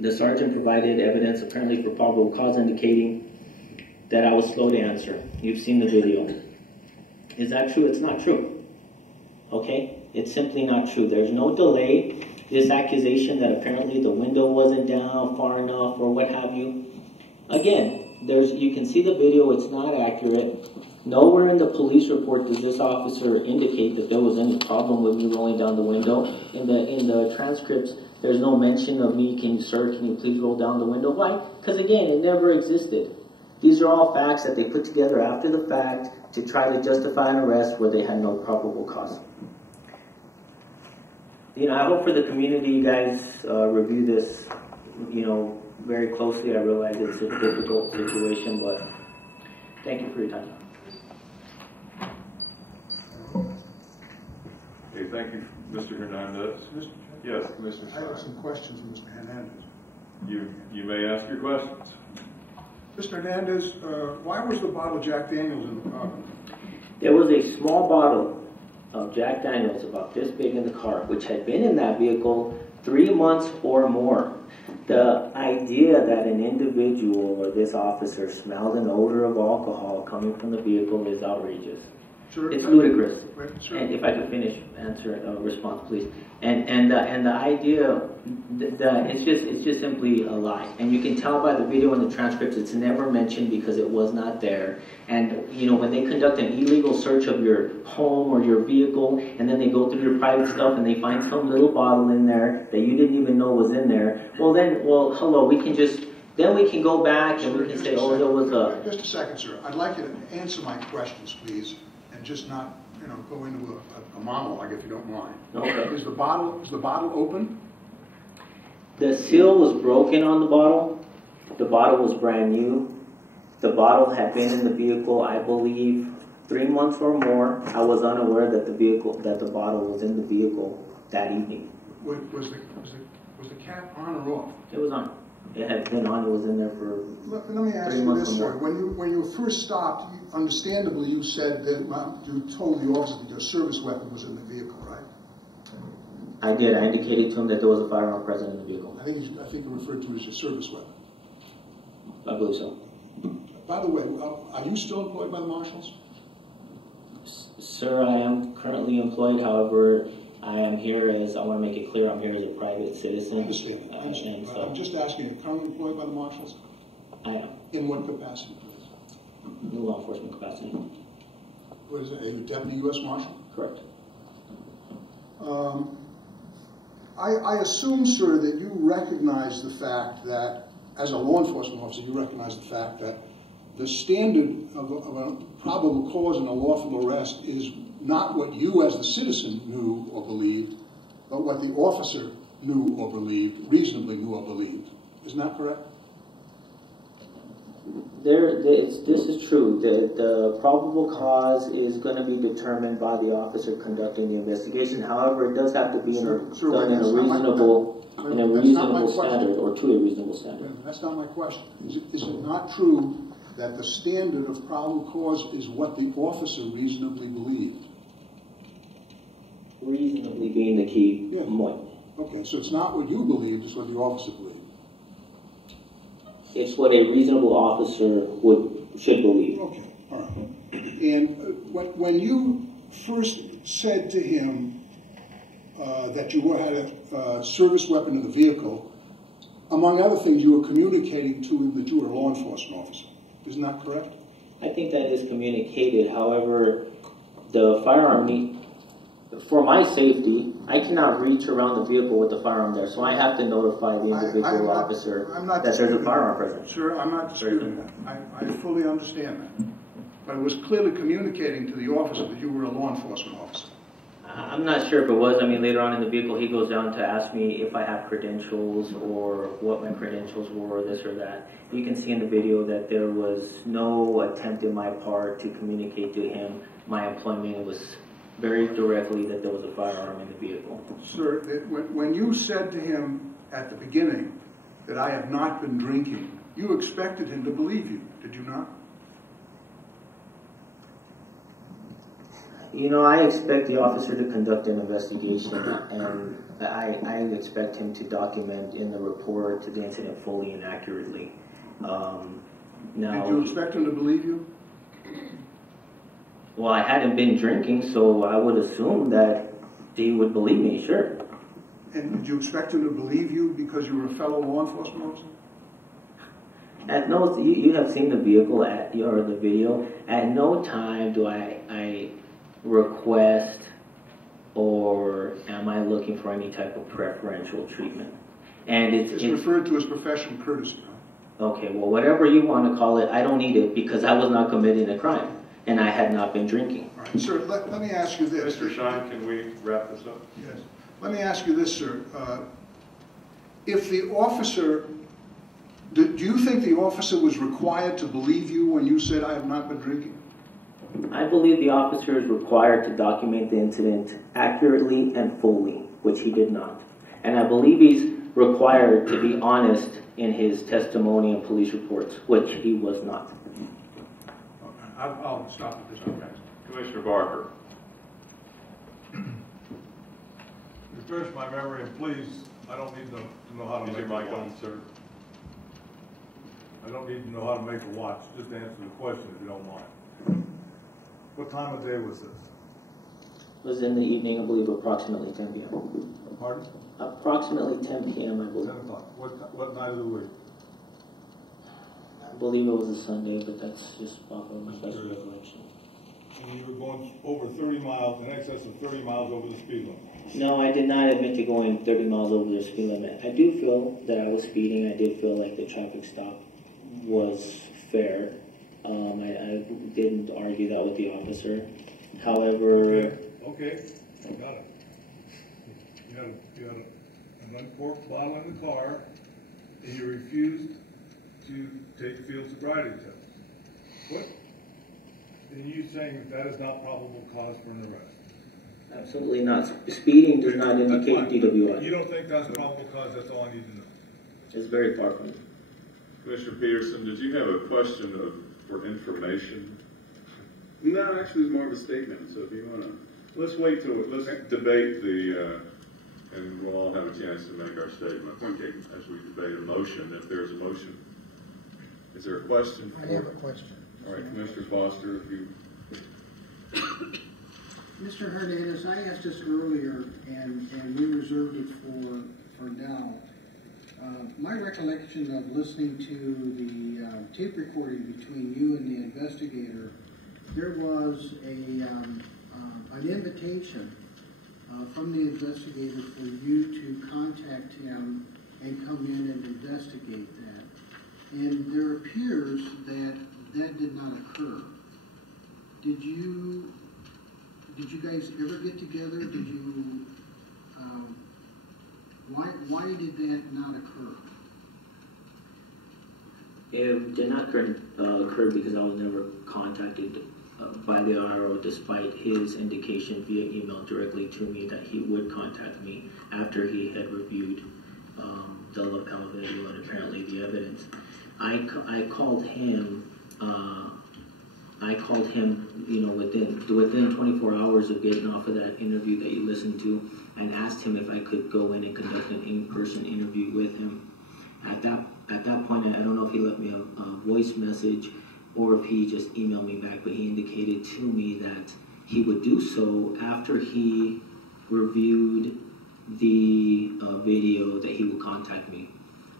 The sergeant provided evidence apparently for probable cause indicating that I was slow to answer. You've seen the video. Is that true? It's not true. Okay? It's simply not true. There's no delay. This accusation that apparently the window wasn't down far enough or what have you. Again, you can see the video. It's not accurate. Nowhere in the police report does this officer indicate that there was any problem with me rolling down the window. In the transcripts, there's no mention of me, can you please roll down the window? Why? Because again, it never existed. These are all facts that they put together after the fact to try to justify an arrest where they had no probable cause. I hope for the community you guys review this, very closely. I realize it's a difficult situation, but thank you for your time. Okay, thank you, Mr. Hernandez. Yes, Commissioner I have Stein. some questions for Mr. Hernandez. You may ask your questions. Mr. Hernandez, why was the bottle of Jack Daniels in the car? There was a small bottle of Jack Daniels about this big in the car, which had been in that vehicle 3 months or more. The idea that an individual or this officer smelled an odor of alcohol coming from the vehicle is outrageous. Sure. It's ludicrous. Sure. And if I could finish, response, please. And the idea that it's just simply a lie. And you can tell by the video and the transcripts, it's never mentioned because it was not there. And when they conduct an illegal search of your home or your vehicle, and then they go through your private stuff and they find some little bottle in there that you didn't even know was in there, hello, we can go back and we can say, oh, there was a... Just a second, sir. I'd like you to answer my questions, please, and just not, go into a monologue if you don't mind. Okay. Is the bottle open? The seal was broken on the bottle. The bottle was brand new. The bottle had been in the vehicle, I believe, 3 months or more. I was unaware that the bottle was in the vehicle that evening. Was the cap on or off? It was on. It had been on. It was in there for Let me ask 3 you months this, or sir. more. When you first stopped, understandably, you said that you told the officer that your service weapon was in the vehicle, right? I did. I indicated to him that there was a firearm present in the vehicle. I think you referred to it as your service weapon. I believe so. By the way, are you still employed by the marshals? Sir, I am currently employed. However, I am here as, I want to make it clear, I'm here as a private citizen. I understand that. And so I'm just asking, are you currently employed by the marshals? I am. In what capacity, please? In law enforcement capacity. What is it, are you a deputy U.S. Marshal? Correct. I assume, sir, that you recognize the fact that, as a law enforcement officer, you recognize the fact that the standard of a probable cause in a lawful arrest is not what you as the citizen knew or believed, but what the officer knew or believed, reasonably knew or believed. Isn't that correct? This is true. The probable cause is going to be determined by the officer conducting the investigation. However, it does have to be done in a reasonable standard, or to a reasonable standard. That's not my question. Is it not true that the standard of probable cause is what the officer reasonably believed? Reasonably being the key point. Okay, so it's not what you believed, it's what the officer believed. It's what a reasonable officer should believe. Okay, all right. And when you first said to him that you had a service weapon in the vehicle, among other things, you were communicating to him that you were a law enforcement officer. Isn't that correct? I think that is communicated. However, the firearm for my safety, I cannot reach around the vehicle with the firearm there, so I have to notify the individual officer that there's a firearm present. Sir, I'm not disputing that. I fully understand that. But it was clearly communicating to the officer that you were a law enforcement officer. I'm not sure if it was. I mean, later on in the vehicle, he goes down to ask me if I have credentials or what my credentials were, this or that. You can see in the video that there was no attempt in my part to communicate to him my employment. It was very directly that there was a firearm in the vehicle. Sir, when you said to him at the beginning that I have not been drinking, you expected him to believe you, did you not? You know, I expect the officer to conduct an investigation, and I expect him to document in the report the incident fully and accurately. Now, did you expect him to believe you? Well, I hadn't been drinking, so I would assume that he would believe me, sure. And did you expect him to believe you because you were a fellow law enforcement officer? At no, you have seen the vehicle or the video. At no time do I request or am I looking for any type of preferential treatment. And it's referred to as professional courtesy. Okay, well, whatever you want to call it, I don't need it because I was not committing a crime. And I had not been drinking. All right, sir, let me ask you this. Mr. Shine, can we wrap this up? Yes. Let me ask you this, sir. If the officer, do you think the officer was required to believe you when you said I have not been drinking? I believe the officer is required to document the incident accurately and fully, which he did not. And I believe he's required to be honest in his testimony and police reports, which he was not. I'll stop at this point. Commissioner Barker. Refresh my memory, and please, I don't need to know how to make a watch. Sir. I don't need to know how to make a watch. Just answer the question if you don't mind. What time of day was this? It was in the evening, I believe, approximately 10 p.m. Pardon? Approximately 10 p.m., I believe. 10 o'clock. What night of the week? I believe it was a Sunday, but that's just off of my best recollection. And you were going over 30 miles, in excess of 30 miles over the speed limit? No, I did not admit to going 30 miles over the speed limit. I do feel that I was speeding. I did feel like the traffic stop was fair. I didn't argue that with the officer. However... Okay. I got it. You had an uncorked bottle in the car, and you refused to take a field sobriety test. What? And you saying that is not probable cause for an arrest? Absolutely not. Speeding does not indicate DWI. You don't think that's probable cause? That's all I need to know. It's very far from it. Commissioner Peterson, did you have a question for information? No, actually, it's more of a statement. So if you want to, let's debate and we'll all have a chance to make our statements as we debate a motion. If there's a motion, is there a question? I have a question. All right, Commissioner Foster, if you. Mr. Hernandez, I asked this earlier, and we reserved it for now. My recollection of listening to the tape recording between you and the investigator, there was an invitation from the investigator for you to contact him and come in and investigate that. And there appears that that did not occur. Did you guys ever get together? Did you, why did that not occur? It did not occur because I was never contacted by the IRO, despite his indication via email directly to me that he would contact me after he had reviewed the lapel video and apparently the evidence. I called him. You know, within 24 hours of getting off of that interview that you listened to, and asked him if I could go in and conduct an in-person interview with him. At that point, I don't know if he left me a voice message or if he just emailed me back, but he indicated to me that he would do so after he reviewed the video, that he would contact me.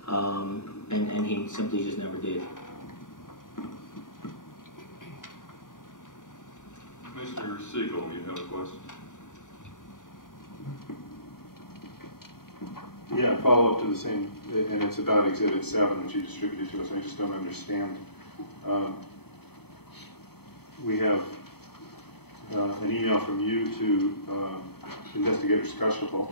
And he simply just never did. Mr. Siegel, you have a question? Yeah, follow up to the same, and it's about Exhibit 7 that you distributed to us. I just don't understand. We have an email from you to Investigator Skutchapel,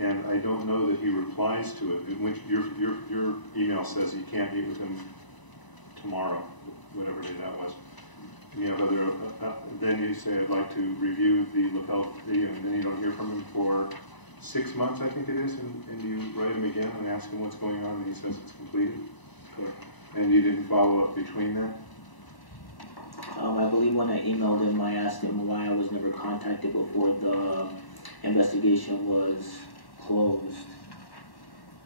and I don't know that he replies to it. Your email says you can't meet with him tomorrow, whatever day that was. You have other, then you say, I'd like to review the lapel video, and then you don't hear from him for 6 months, I think it is, and you write him again and ask him what's going on, and he says it's completed. And you didn't follow up between that? I believe when I emailed him, I asked him why I was never contacted before the investigation was closed,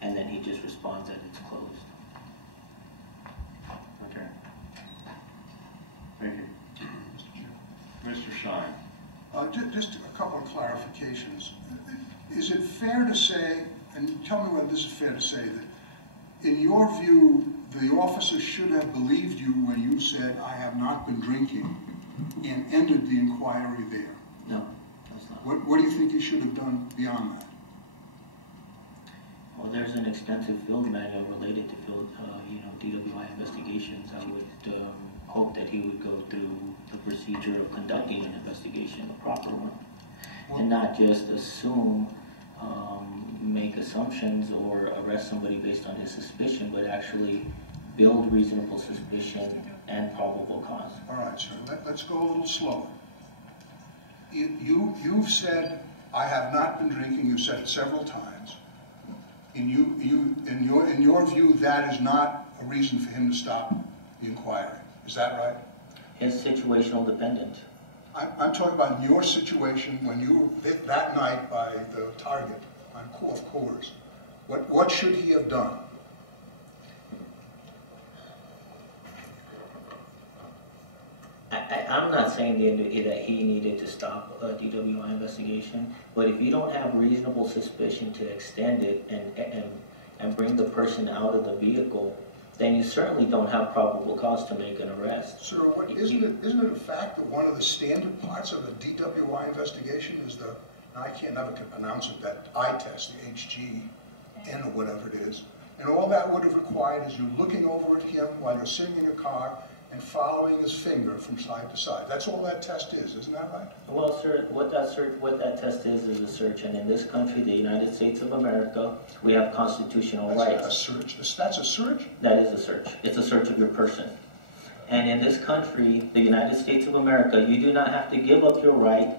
and then he just responds that it's closed. Okay. Thank you. Mr. Shine. Just a couple of clarifications. Is it fair to say, and tell me whether this is fair to say, that in your view, the officer should have believed you when you said, I have not been drinking, and ended the inquiry there? No, that's not. What do you think he should have done beyond that? Well, there's an extensive field manual related to field, DWI investigations. I would hope that he would go through the procedure of conducting an investigation, a proper one, and not just assume, make assumptions or arrest somebody based on his suspicion, but actually build reasonable suspicion and probable cause. All right, sir. Let's go a little slower. You've said, I have not been drinking. You've said it several times. In your view, that is not a reason for him to stop the inquiry. Is that right? It's situational dependent. I'm talking about in your situation when you were hit that night by the target on Coors. What should he have done? I'm not saying that he needed to stop a DWI investigation, but if you don't have reasonable suspicion to extend it and bring the person out of the vehicle, then you certainly don't have probable cause to make an arrest. Sir, isn't it a fact that one of the standard parts of a DWI investigation is the, I can't never pronounce it, that eye test, the HGN or whatever it is, and all that would have required is you looking over at him while you're sitting in your car and following his finger from side to side. That's all that test is, isn't that right? Well, sir, what that test is a search, and in this country, the United States of America, we have constitutional rights. That's not a search. That's a search? That is a search. It's a search of your person. And in this country, the United States of America, you do not have to give up your right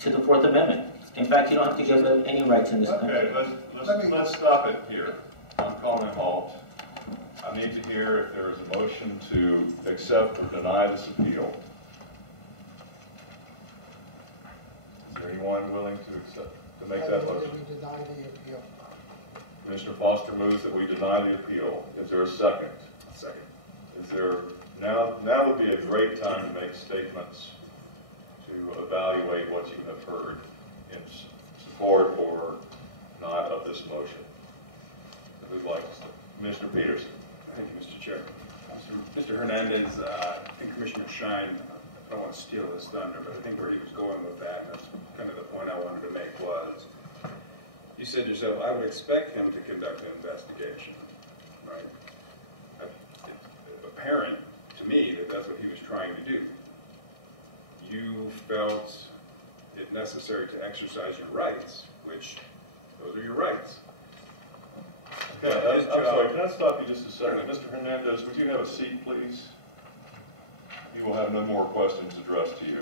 to the Fourth Amendment. In fact, you don't have to give up any rights in this country. Okay, let's stop it here. I'm calling a halt. I need to hear if there is a motion to accept or deny this appeal. Is there anyone willing to make that motion? We deny the appeal. Commissioner Foster moves that we deny the appeal. Is there a second? Second. Is there, now would be a great time to make statements to evaluate what you have heard in support or not of this motion. Who'd like to start? Commissioner Peterson. Thank you, Mr. Chair. Mr. Hernandez, and Commissioner Shine, I don't want to steal his thunder, but I think where he was going with that, and that's kind of the point I wanted to make, was you said to yourself, I would expect him to conduct an investigation, right? It's apparent to me that that's what he was trying to do. You felt it necessary to exercise your rights, which those are your rights. I'm sorry, can I stop you just a second? Mr. Hernandez, would you have a seat, please? You will have no more questions addressed to you.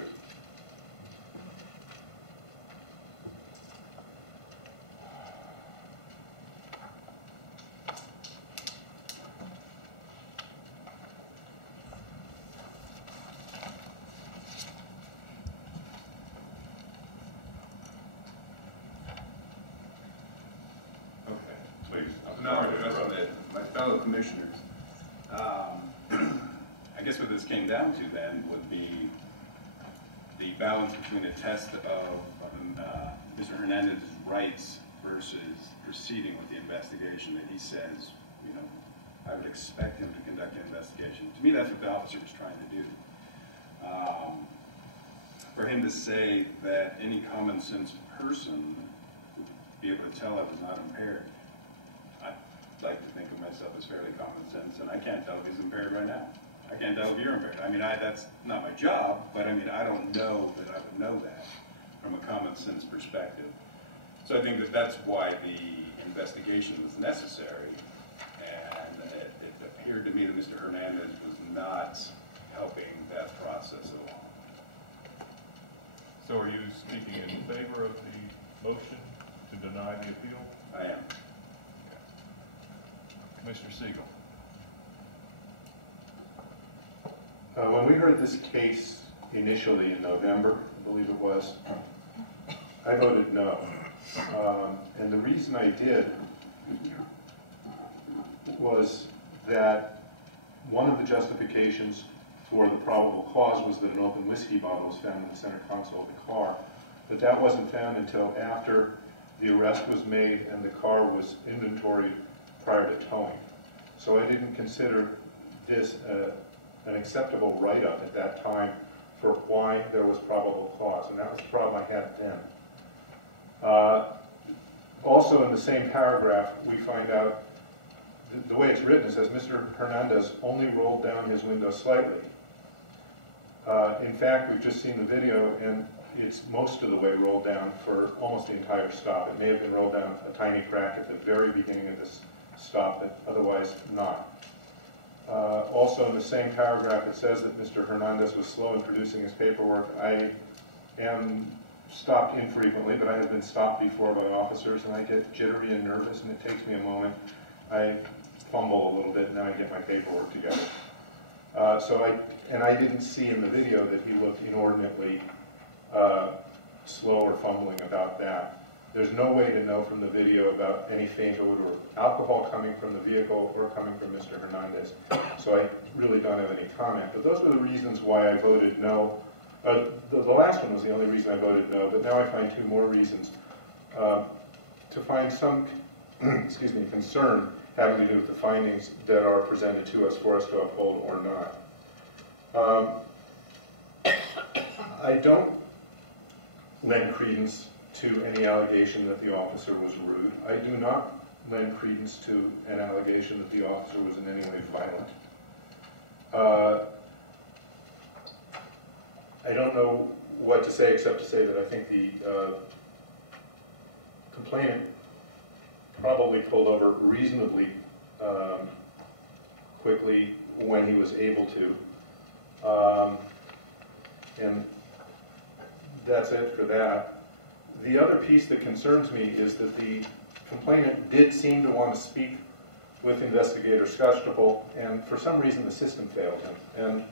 My fellow commissioners, I guess what this came down to then would be the balance between a test of Mr. Hernandez's rights versus proceeding with the investigation that he says, you know, I would expect him to conduct an investigation. To me, that's what the officer was trying to do. For him to say that any common sense person would be able to tell I was not impaired, like to think of myself as fairly common sense, and I can't tell if he's impaired right now. I can't tell if you're impaired. I mean, that's not my job, but I mean, I don't know that I would know that from a common sense perspective. So I think that that's why the investigation was necessary, and it appeared to me that Mr. Hernandez was not helping that process along. So are you speaking in favor of the motion to deny the appeal? I am. Commissioner Siegel. When we heard this case initially in November, I believe it was, I voted no. And the reason I did was that one of the justifications for the probable cause was that an open whiskey bottle was found in the center console of the car. But that wasn't found until after the arrest was made and the car was inventoried prior to towing. So I didn't consider this an acceptable write-up at that time for why there was probable cause, and that was the problem I had then. Also in the same paragraph, we find out, the way it's written, it says Mr. Hernandez only rolled down his window slightly. In fact, we've just seen the video, and it's most of the way rolled down for almost the entire stop. It may have been rolled down a tiny crack at the very beginning of this stop, but otherwise not. Also in the same paragraph, it says that Mr. Hernandez was slow in producing his paperwork. I am stopped infrequently, but I have been stopped before by officers, and I get jittery and nervous, and it takes me a moment. I fumble a little bit, and then I get my paperwork together. I didn't see in the video that he looked inordinately slow or fumbling about that. There's no way to know from the video about any faint odor of alcohol coming from the vehicle or coming from Mr. Hernandez. So I really don't have any comment. But those were the reasons why I voted no. The last one was the only reason I voted no, but now I find two more reasons. To find some concern having to do with the findings that are presented to us for us to uphold or not. I don't lend credence to any allegation that the officer was rude. I do not lend credence to an allegation that the officer was in any way violent. I don't know what to say except to say that I think the complainant probably pulled over reasonably quickly when he was able to. And that's it for that. The other piece that concerns me is that the complainant did seem to want to speak with Investigator Scotchable, and for some reason the system failed him. And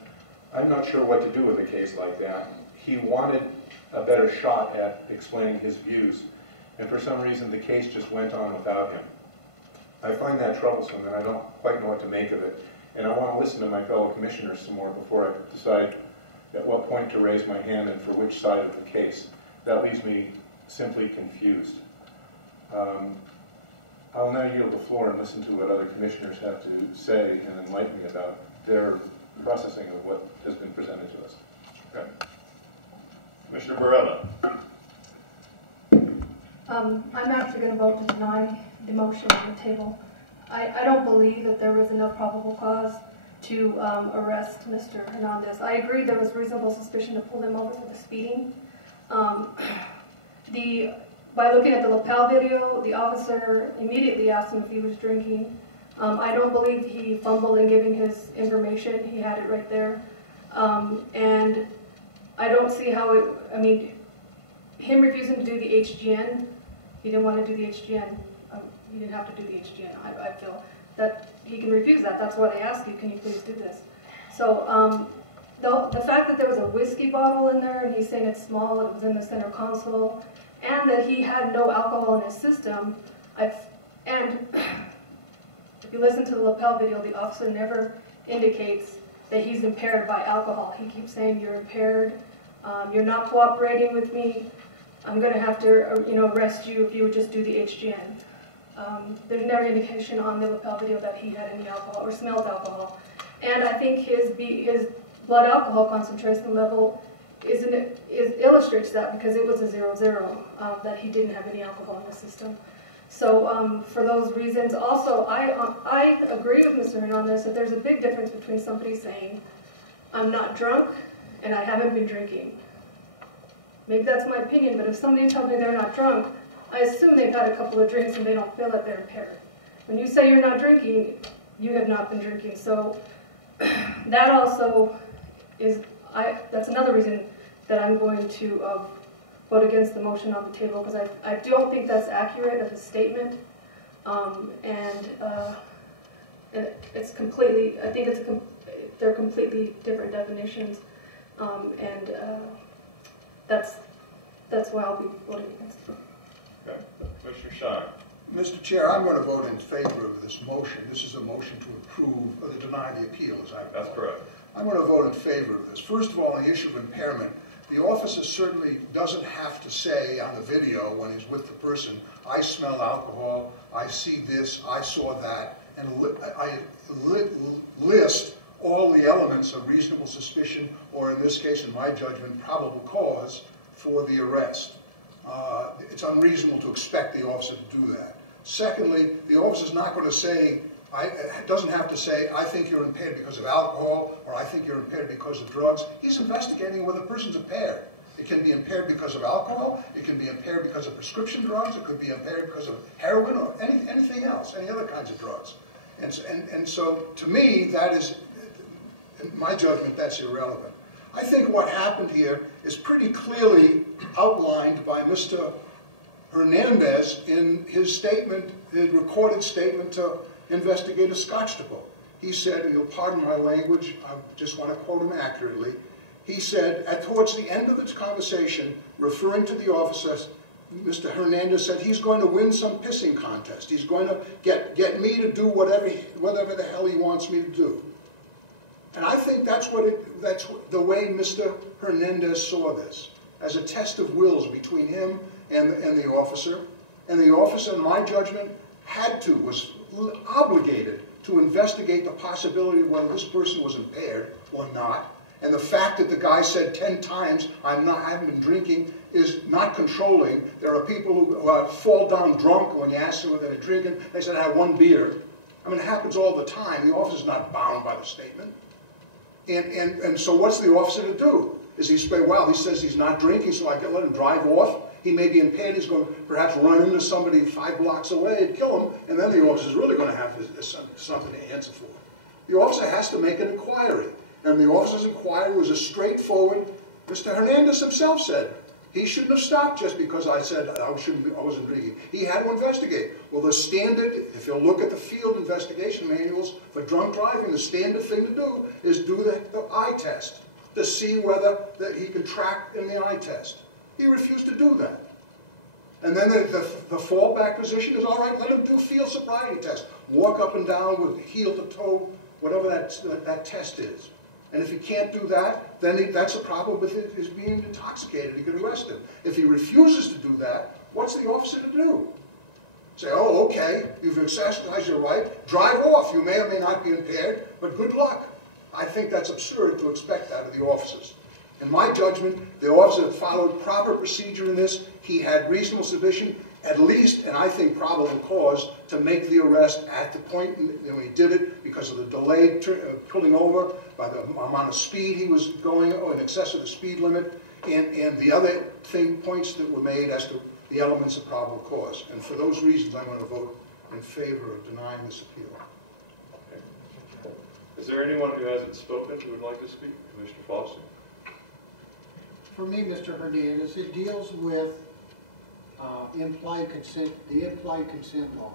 I'm not sure what to do with a case like that. He wanted a better shot at explaining his views, and for some reason the case just went on without him. I find that troublesome, and I don't quite know what to make of it. And I want to listen to my fellow commissioners some more before I decide at what point to raise my hand and for which side of the case. That leaves me simply confused. I'll now yield the floor and listen to what other commissioners have to say and enlighten me about their processing of what has been presented to us. Okay. Commissioner Barretta. I'm actually going to vote to deny the motion on the table. I don't believe that there was enough probable cause to arrest Mr. Hernandez. I agree there was reasonable suspicion to pull him over for the speeding. The by looking at the lapel video, the officer immediately asked him if he was drinking. I don't believe he fumbled in giving his information. He had it right there. And I don't see how it, I mean, him refusing to do the HGN, he didn't want to do the HGN. He didn't have to do the HGN. I feel that he can refuse that. That's why they ask you, can you please do this? So the fact that there was a whiskey bottle in there, and he's saying it's small, it was in the center console, and that he had no alcohol in his system, and if you listen to the lapel video, the officer never indicates that he's impaired by alcohol. He keeps saying, you're impaired, you're not cooperating with me, I'm going to have to arrest you if you would just do the HGN. There's never indication on the lapel video that he had any alcohol or smelled alcohol. And I think his blood alcohol concentration level illustrates that, because it was a 0-0, that he didn't have any alcohol in the system. So for those reasons, also, I agree with Mr. Hernandez that there's a big difference between somebody saying, I'm not drunk and I haven't been drinking. Maybe that's my opinion, but if somebody tells me they're not drunk, I assume they've had a couple of drinks and they don't feel that they're impaired. When you say you're not drinking, you have not been drinking. So that also is, that's another reason that I'm going to vote against the motion on the table, because I don't think that's accurate of a statement. It's completely, I think they're completely different definitions. That's why I'll be voting against it. Okay. Commissioner Shine. Mr. Chair, I'm going to vote in favor of this motion. This is a motion to approve or to deny the appeal, as I That's correct. I'm going to vote in favor of this. First of all, on the issue of impairment, the officer certainly doesn't have to say on the video when he's with the person, I smell alcohol, I see this, I saw that, and I list all the elements of reasonable suspicion, or in this case, in my judgment, probable cause for the arrest. It's unreasonable to expect the officer to do that. Secondly, the officer's not going to say, doesn't have to say, I think you're impaired because of alcohol, or I think you're impaired because of drugs. He's investigating whether the person's impaired. It can be impaired because of alcohol, it can be impaired because of prescription drugs, it could be impaired because of heroin, or anything else, any other kinds of drugs. And so, to me, that is, in my judgment, that's irrelevant. I think what happened here is pretty clearly outlined by Mr. Hernandez in his statement, his recorded statement to Investigator Scotchtaple. He said, and you'll pardon my language, I just want to quote him accurately, he said, towards the end of the conversation, referring to the officers, Mr. Hernandez said he's going to win some pissing contest. He's going to get me to do whatever the hell he wants me to do. And I think that's the way Mr. Hernandez saw this, as a test of wills between him and the officer. And the officer, in my judgment, was obligated to investigate the possibility of whether this person was impaired or not. And the fact that the guy said 10 times, I haven't been drinking, is not controlling. There are people who fall down drunk when you ask them whether they're drinking. They said, I had one beer. I mean, it happens all the time. The officer's not bound by the statement. And so what's the officer to do? Is he say, well, he says he's not drinking, so I can let him drive off? He may be impaired, he's going to perhaps run into somebody 5 blocks away and kill him, and then the officer's really going to have something to answer for. The officer has to make an inquiry, and the officer's inquiry was a straightforward, Mr. Hernandez himself said, he shouldn't have stopped just because I said I wasn't drinking. He had to investigate. Well, the standard, if you look at the field investigation manuals for drunk driving, the standard thing to do is do the eye test to see whether he can track in the eye test. He refused to do that. And then the fallback position is, all right, let him do field sobriety test. Walk up and down with heel to toe, whatever that test is. And if he can't do that, then that's a problem with his being intoxicated. He could arrest him. If he refuses to do that, what's the officer to do? Say, oh, okay, you've exercised your right, drive off. You may or may not be impaired, but good luck. I think that's absurd to expect that of the officers. In my judgment, the officer followed proper procedure in this. He had reasonable suspicion, at least, and I think probable cause, to make the arrest at the point when he did it because of the delayed pulling over, by the amount of speed he was going, or in excess of the speed limit, and the other points that were made as to the elements of probable cause. And for those reasons, I'm going to vote in favor of denying this appeal. Okay. Is there anyone who hasn't spoken who would like to speak? Commissioner Foster? For me, Mr. Hernandez, it deals with implied consent, the implied consent law.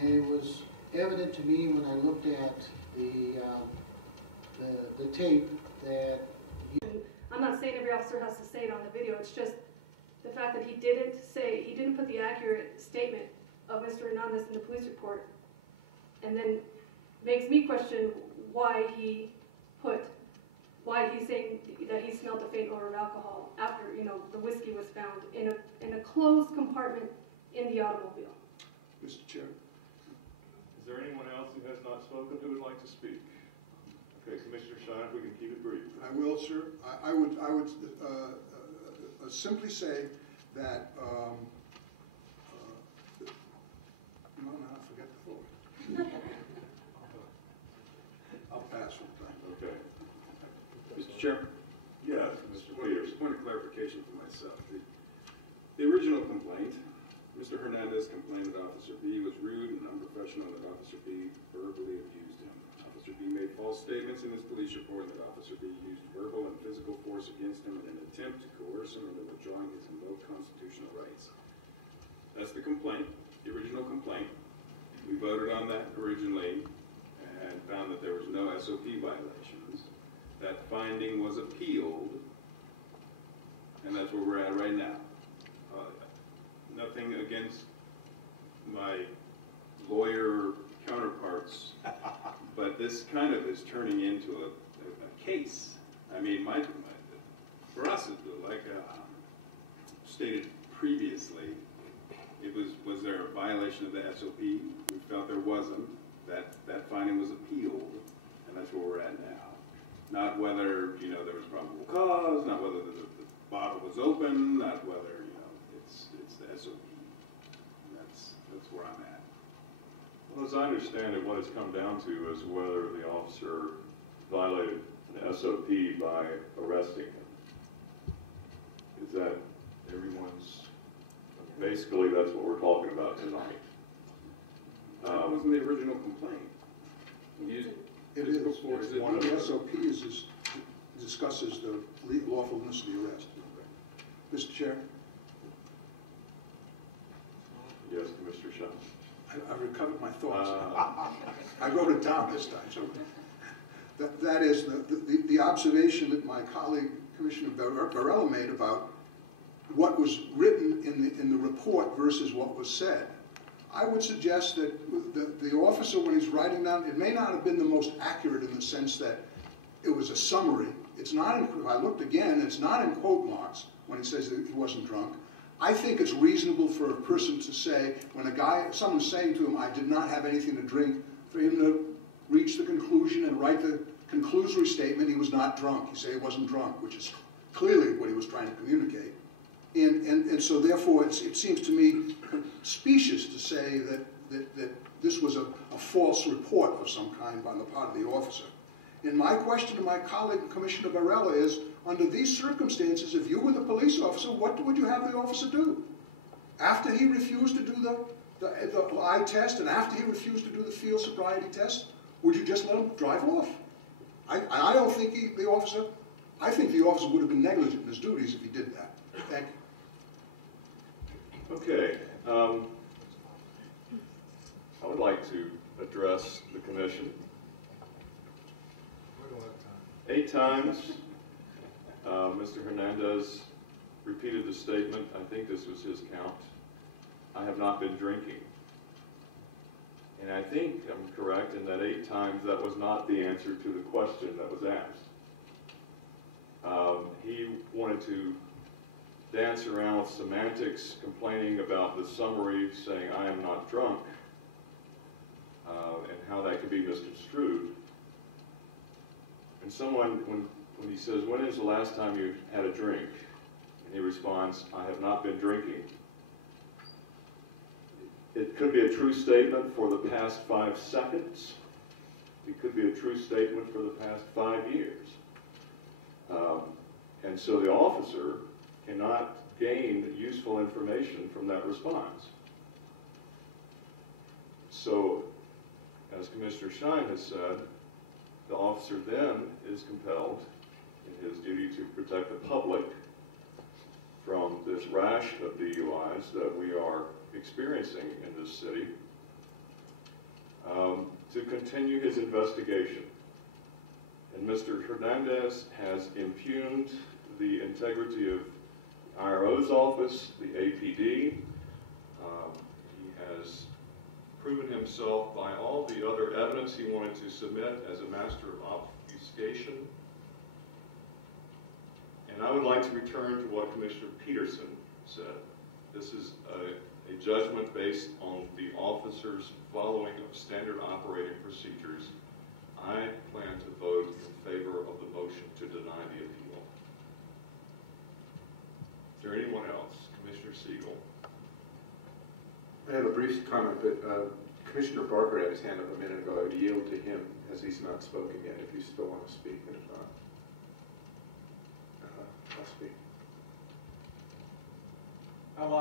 And it was evident to me when I looked at the tape that I'm not saying every officer has to say it on the video, it's just the fact that he didn't put the accurate statement of Mr. Hernandez in the police report, and then makes me question why he's saying that he smelled a faint odor of alcohol after, you know, the whiskey was found in a closed compartment in the automobile. Mr. Chair. Is there anyone else who has not spoken who would like to speak? Okay, Commissioner Shine, if we can keep it brief. I will, sir. I would simply say that, no, I forget the floor. I'll pass from time. Okay. Mr. Chair? Yes, Mr. Peters. Point of clarification for myself. The original complaint, Mr. Hernandez complained that Officer B was rude and unprofessional and that Officer B verbally abused him. Officer B made false statements in his police report and that Officer B used verbal and physical force against him in an attempt to coerce him into withdrawing his invoked constitutional rights. That's the complaint, the original complaint. We voted on that originally and found that there was no SOP violations. That finding was appealed, and that's where we're at right now. Nothing against my lawyer counterparts, but this kind of is turning into a case. I mean, for us, like stated previously, was there a violation of the SOP? We felt there wasn't. That finding was appealed, and that's where we're at now. Not whether, you know, there was probable cause, not whether the bottle was open, not whether, you know, it's the SOP. And that's where I'm at. Well, as I understand it, what it's come down to is whether the officer violated an SOP by arresting him. Is that everyone's, basically that's what we're talking about tonight. That wasn't the original complaint. It is. The SOP discusses the lawfulness of the arrest. Mr. Chair? Yes, Commissioner Shaw. I recovered my thoughts. I wrote it down this time. So that is the observation that my colleague, Commissioner Varela, made about what was written in the report versus what was said. I would suggest that the officer, when he's writing down, it may not have been the most accurate in the sense that it was a summary. It's not, if I looked again, it's not in quote marks when he says that he wasn't drunk. I think it's reasonable for a person to say, when someone's saying to him, I did not have anything to drink, for him to reach the conclusion and write the conclusory statement, he was not drunk. He say he wasn't drunk, which is clearly what he was trying to communicate. And so therefore it seems to me specious to say that this was a false report of some kind on the part of the officer. And my question to my colleague, Commissioner Varela, is, under these circumstances, if you were the police officer, what would you have the officer do? After he refused to do the eye test and after he refused to do the field sobriety test, would you just let him drive off? I don't think I think the officer would have been negligent in his duties if he did that. Thank you. Okay. I would like to address the commission. 8 times, Mr. Hernandez repeated the statement, I think this was his count, I have not been drinking. And I think I'm correct in that 8 times that was not the answer to the question that was asked. He wanted to dance around with semantics, complaining about the summary saying I am not drunk, and how that could be misconstrued. And someone, when he says, when is the last time you had a drink? And he responds, I have not been drinking. It could be a true statement for the past 5 seconds. It could be a true statement for the past 5 years. And so the officer cannot gain useful information from that response. So, as Commissioner Schein has said, the officer then is compelled in his duty to protect the public from this rash of DUIs that we are experiencing in this city, to continue his investigation. And Mr. Hernandez has impugned the integrity of IRO's office, the APD. He has proven himself by all the other evidence he wanted to submit as a master of obfuscation. And I would like to return to what Commissioner Peterson said. This is a judgment based on the officer's following of standard operating procedures. I plan to vote in favor of the motion to deny the appeal. Is there anyone else? Commissioner Siegel. I have a brief comment, but Commissioner Barker had his hand up a minute ago. I would yield to him as he's not spoken yet, if you still want to speak, and if not, I'll speak. I'm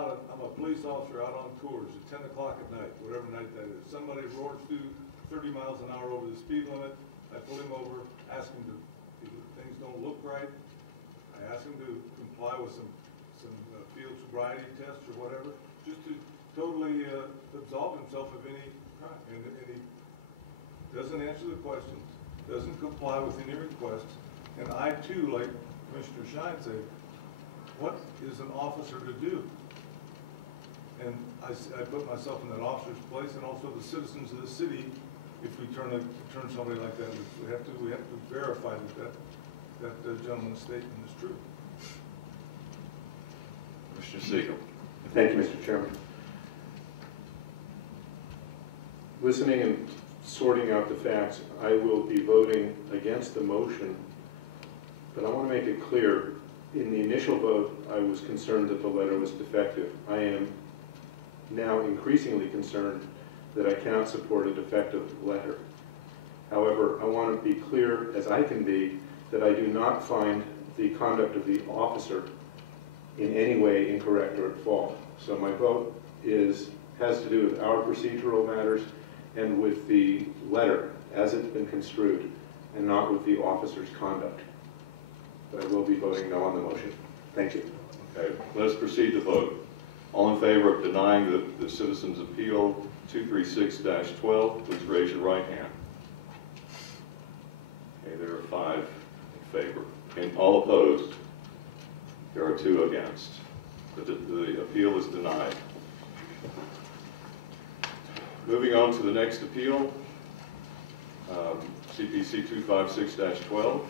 a police officer out on tours at 10 o'clock at night, whatever night that is. Somebody roars through 30 miles an hour over the speed limit. I pull him over, ask him if things don't look right. I ask him to comply with some field sobriety tests or whatever, just to totally absolve himself of any crime. And he doesn't answer the questions, doesn't comply with any requests. And I too, like Commissioner Schein said, what is an officer to do? And I put myself in that officer's place, and also the citizens of the city. If we turn somebody like that, we have to verify that gentleman's statement is true. Commissioner Siegel. Thank you, Mr. Chairman. Listening and sorting out the facts, I will be voting against the motion, but I want to make it clear, in the initial vote, I was concerned that the letter was defective. I am now increasingly concerned that I cannot support a defective letter. However, I want to be clear, as I can be, that I do not find the conduct of the officer in any way incorrect or at fault. So my vote has to do with our procedural matters and with the letter as it's been construed, and not with the officer's conduct. But I will be voting no on the motion. Thank you. Okay, let's proceed to vote. All in favor of denying the Citizens' Appeal 236-12, please raise your right hand. Okay, there are 5 in favor. And all opposed? There are 2 against. The appeal is denied. Moving on to the next appeal, CPC 256-12.